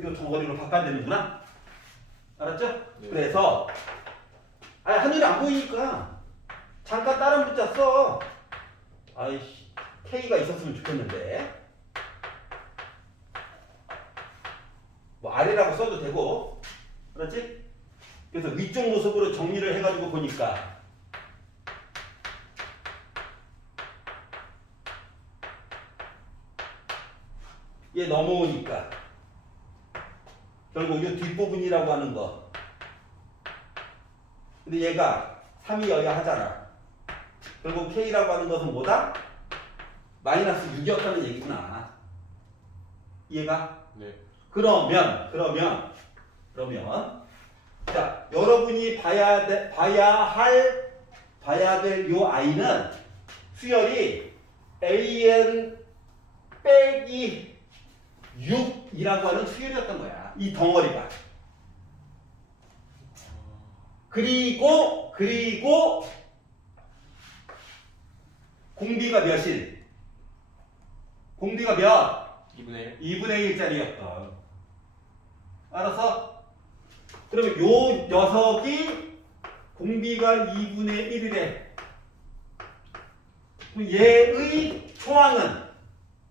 요 덩어리로 바꿔야 되는구나. 알았죠? 네. 그래서, 하늘이 안 보이니까, 잠깐 다른 문자 써. 아이씨, K가 있었으면 좋겠는데. 뭐 아래라고 써도 되고, 그렇지? 그래서 위쪽 모습으로 정리를 해가지고 보니까 얘 넘어오니까 결국 이 뒷부분이라고 하는 거. 근데 얘가 3이어야 하잖아. 결국 K라고 하는 것은 뭐다? 마이너스 6이었다는 얘기구나. 이해가? 네. 그러면 자, 여러분이 봐야 될 요 i는 수열이 an 빼기 6이라고 하는 수열이었던 거야. 이 덩어리가. 그리고 공비가 몇일? 공비가 몇? 2분의 1. 2분의 1짜리였던. 알았어? 그러면 요 녀석이 공비가 2분의 1이래. 그럼 얘의 초항은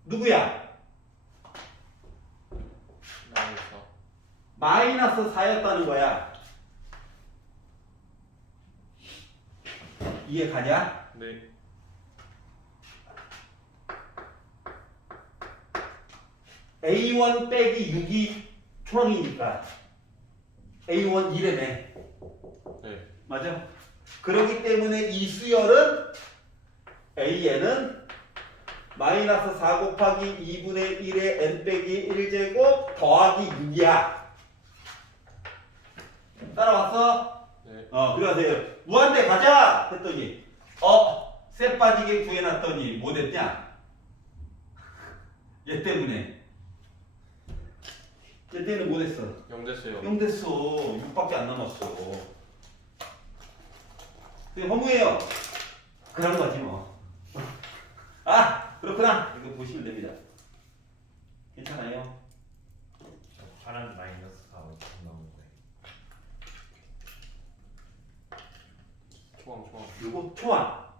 누구야? 나눠서. 마이너스 4였다는 거야. 이해 가냐? 네. A1 빼기 6이 초항이니까 A1 1이네. 네. 맞아? 그렇기 때문에 이 수열은 A에는 마이너스 4 곱하기 2분의 1의 n 빼기 1제곱 더하기 6이야. 따라왔어? 네. 그래가지고 무한대 가자 했더니 쇠 빠지게 구해놨더니 뭐 됐냐? 얘 때문에 뭐 됐어? 0 됐어요. 0 됐어. 6밖에 안 남았어. 근데 허무해요. 그런 거지 뭐. 그렇구나. 이거 보시면 됩니다. 괜찮아요. 파란 마이너스가 어디서 나온 거예요? 초항. 요거 초항.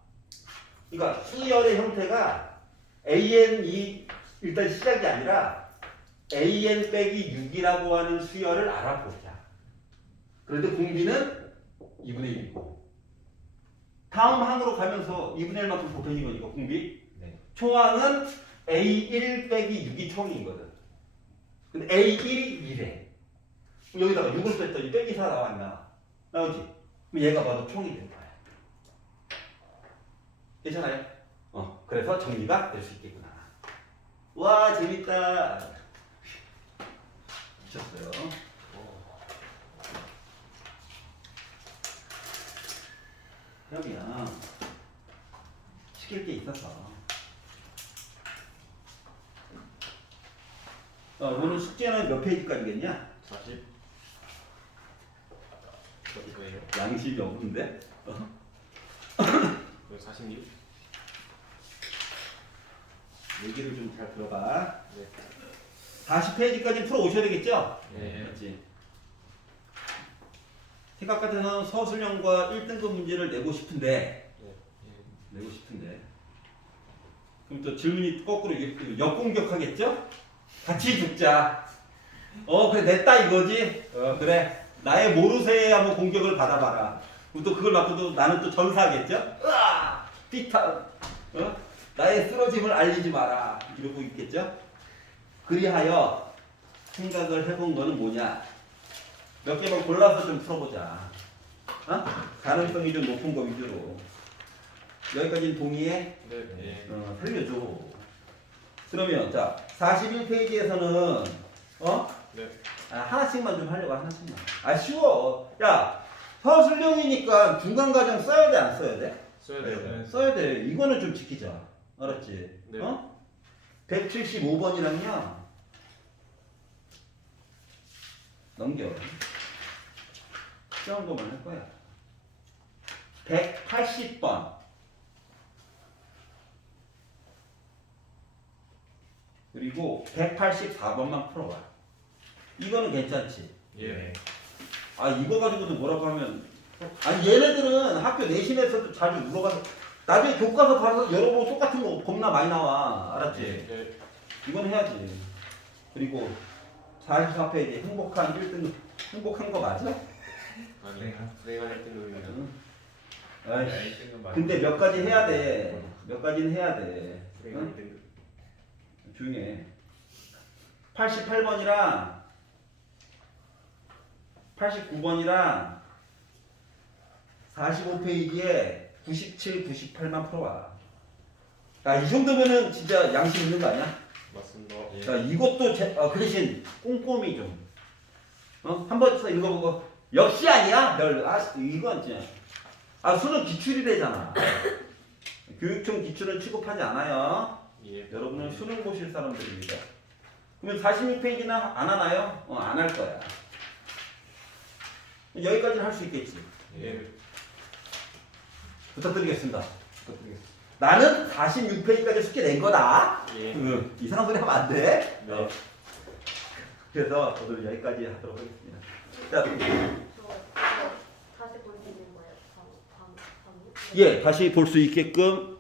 그러니까 수열의 형태가 AN이 일단 시작이 아니라 AN 빼기 6이라고 하는 수열을 알아보자. 그런데 공비는 2분의 1이고 다음 항으로 가면서 2분의 1만큼 곱해진 거니까 공비. 네. 초항은 A1 빼기 6이 총이거든. 근데 A1이 2래. 여기다가 6을 뺐더니 빼기 4 나왔나? 나오지? 그럼 얘가 봐도 총이 된 거야. 괜찮아요? 그래서 정리가 될 수 있겠구나. 와, 재밌다. 미쳤어요. 그러면 시킬 게 있어서 오늘 숙제는 몇 페이지까지겠냐? 40. 어디서예요? 양심이 없는데? 46. 얘기를 좀 잘 들어봐. 네. 40페이지까지 풀어 오셔야 되겠죠? 네. 맞지? 생각 같아서는 서술형과 1등급 문제를 내고 싶은데 그럼 또 질문이 거꾸로 역공격하겠죠? 같이 죽자. 그래 냈다 이거지? 그래 나의 모르쇠에 한번 공격을 받아봐라. 그럼 또 그걸 갖고 또 나는 또 전사하겠죠? 으아! 삐타 나의 쓰러짐을 알리지 마라 이러고 있겠죠? 그리하여 생각을 해본 거는 뭐냐? 몇 개만 골라서 좀 풀어보자. 어? 가능성이 좀 높은 거 위주로. 여기까지는 동의해? 네. 살려줘. 그러면 자 41페이지에서는 네. 하나씩만 좀 하려고 하나씩만. 쉬워. 야 서술형이니까 중간 과정 써야 돼 안 써야 돼? 써야 돼요. 써야 돼. 이거는 좀 지키자. 알았지? 네. 175번이랑요. 넘겨. 시험 거만 할 거야. 180번. 그리고 184번만 풀어봐. 이거는 괜찮지? 예. 이거 가지고도 뭐라고 하면 얘네들은 학교 내신에서도 자주 물어봐서 나중에 교과서 봐서 열어보고 똑같은 거 겁나 많이 나와. 알았지? 네. 이건 해야지. 그리고 44페이지 행복한 1등 행복한 거 맞아? 아니, 내가? 내가 1등급입니다. 아이씨. 뜬금 맞아. 근데 몇 가지 해야 돼. 몇 가지는 해야 돼. 내가 응? 1등급. 조용히 해. 88번이랑 89번이랑 45페이지에 97, 98만 풀어봐. 이 정도면은 진짜 양심 있는 거 아니야? 맞습니다. 자, 이것도 그 대신 꼼꼼히 좀. 한 번 더 읽어보고 역시 아니야? 이건 진짜. 수능 기출이래잖아. 교육청 기출은 취급하지 않아요. 예. 여러분은 수능 보실 사람들입니다. 그러면 46페이지는 안 하나요? 안 할 거야. 여기까지는 할 수 있겠지. 예. 부탁드리겠습니다. 나는 46페이지까지 숙제 낸 거다. 예. 이상한 소리 하면 안 돼. 네. 그래서 오늘 여기까지 하도록 하겠습니다. 자, 다시 볼 수 있는 거예요? 예, 다시 볼 수 있게끔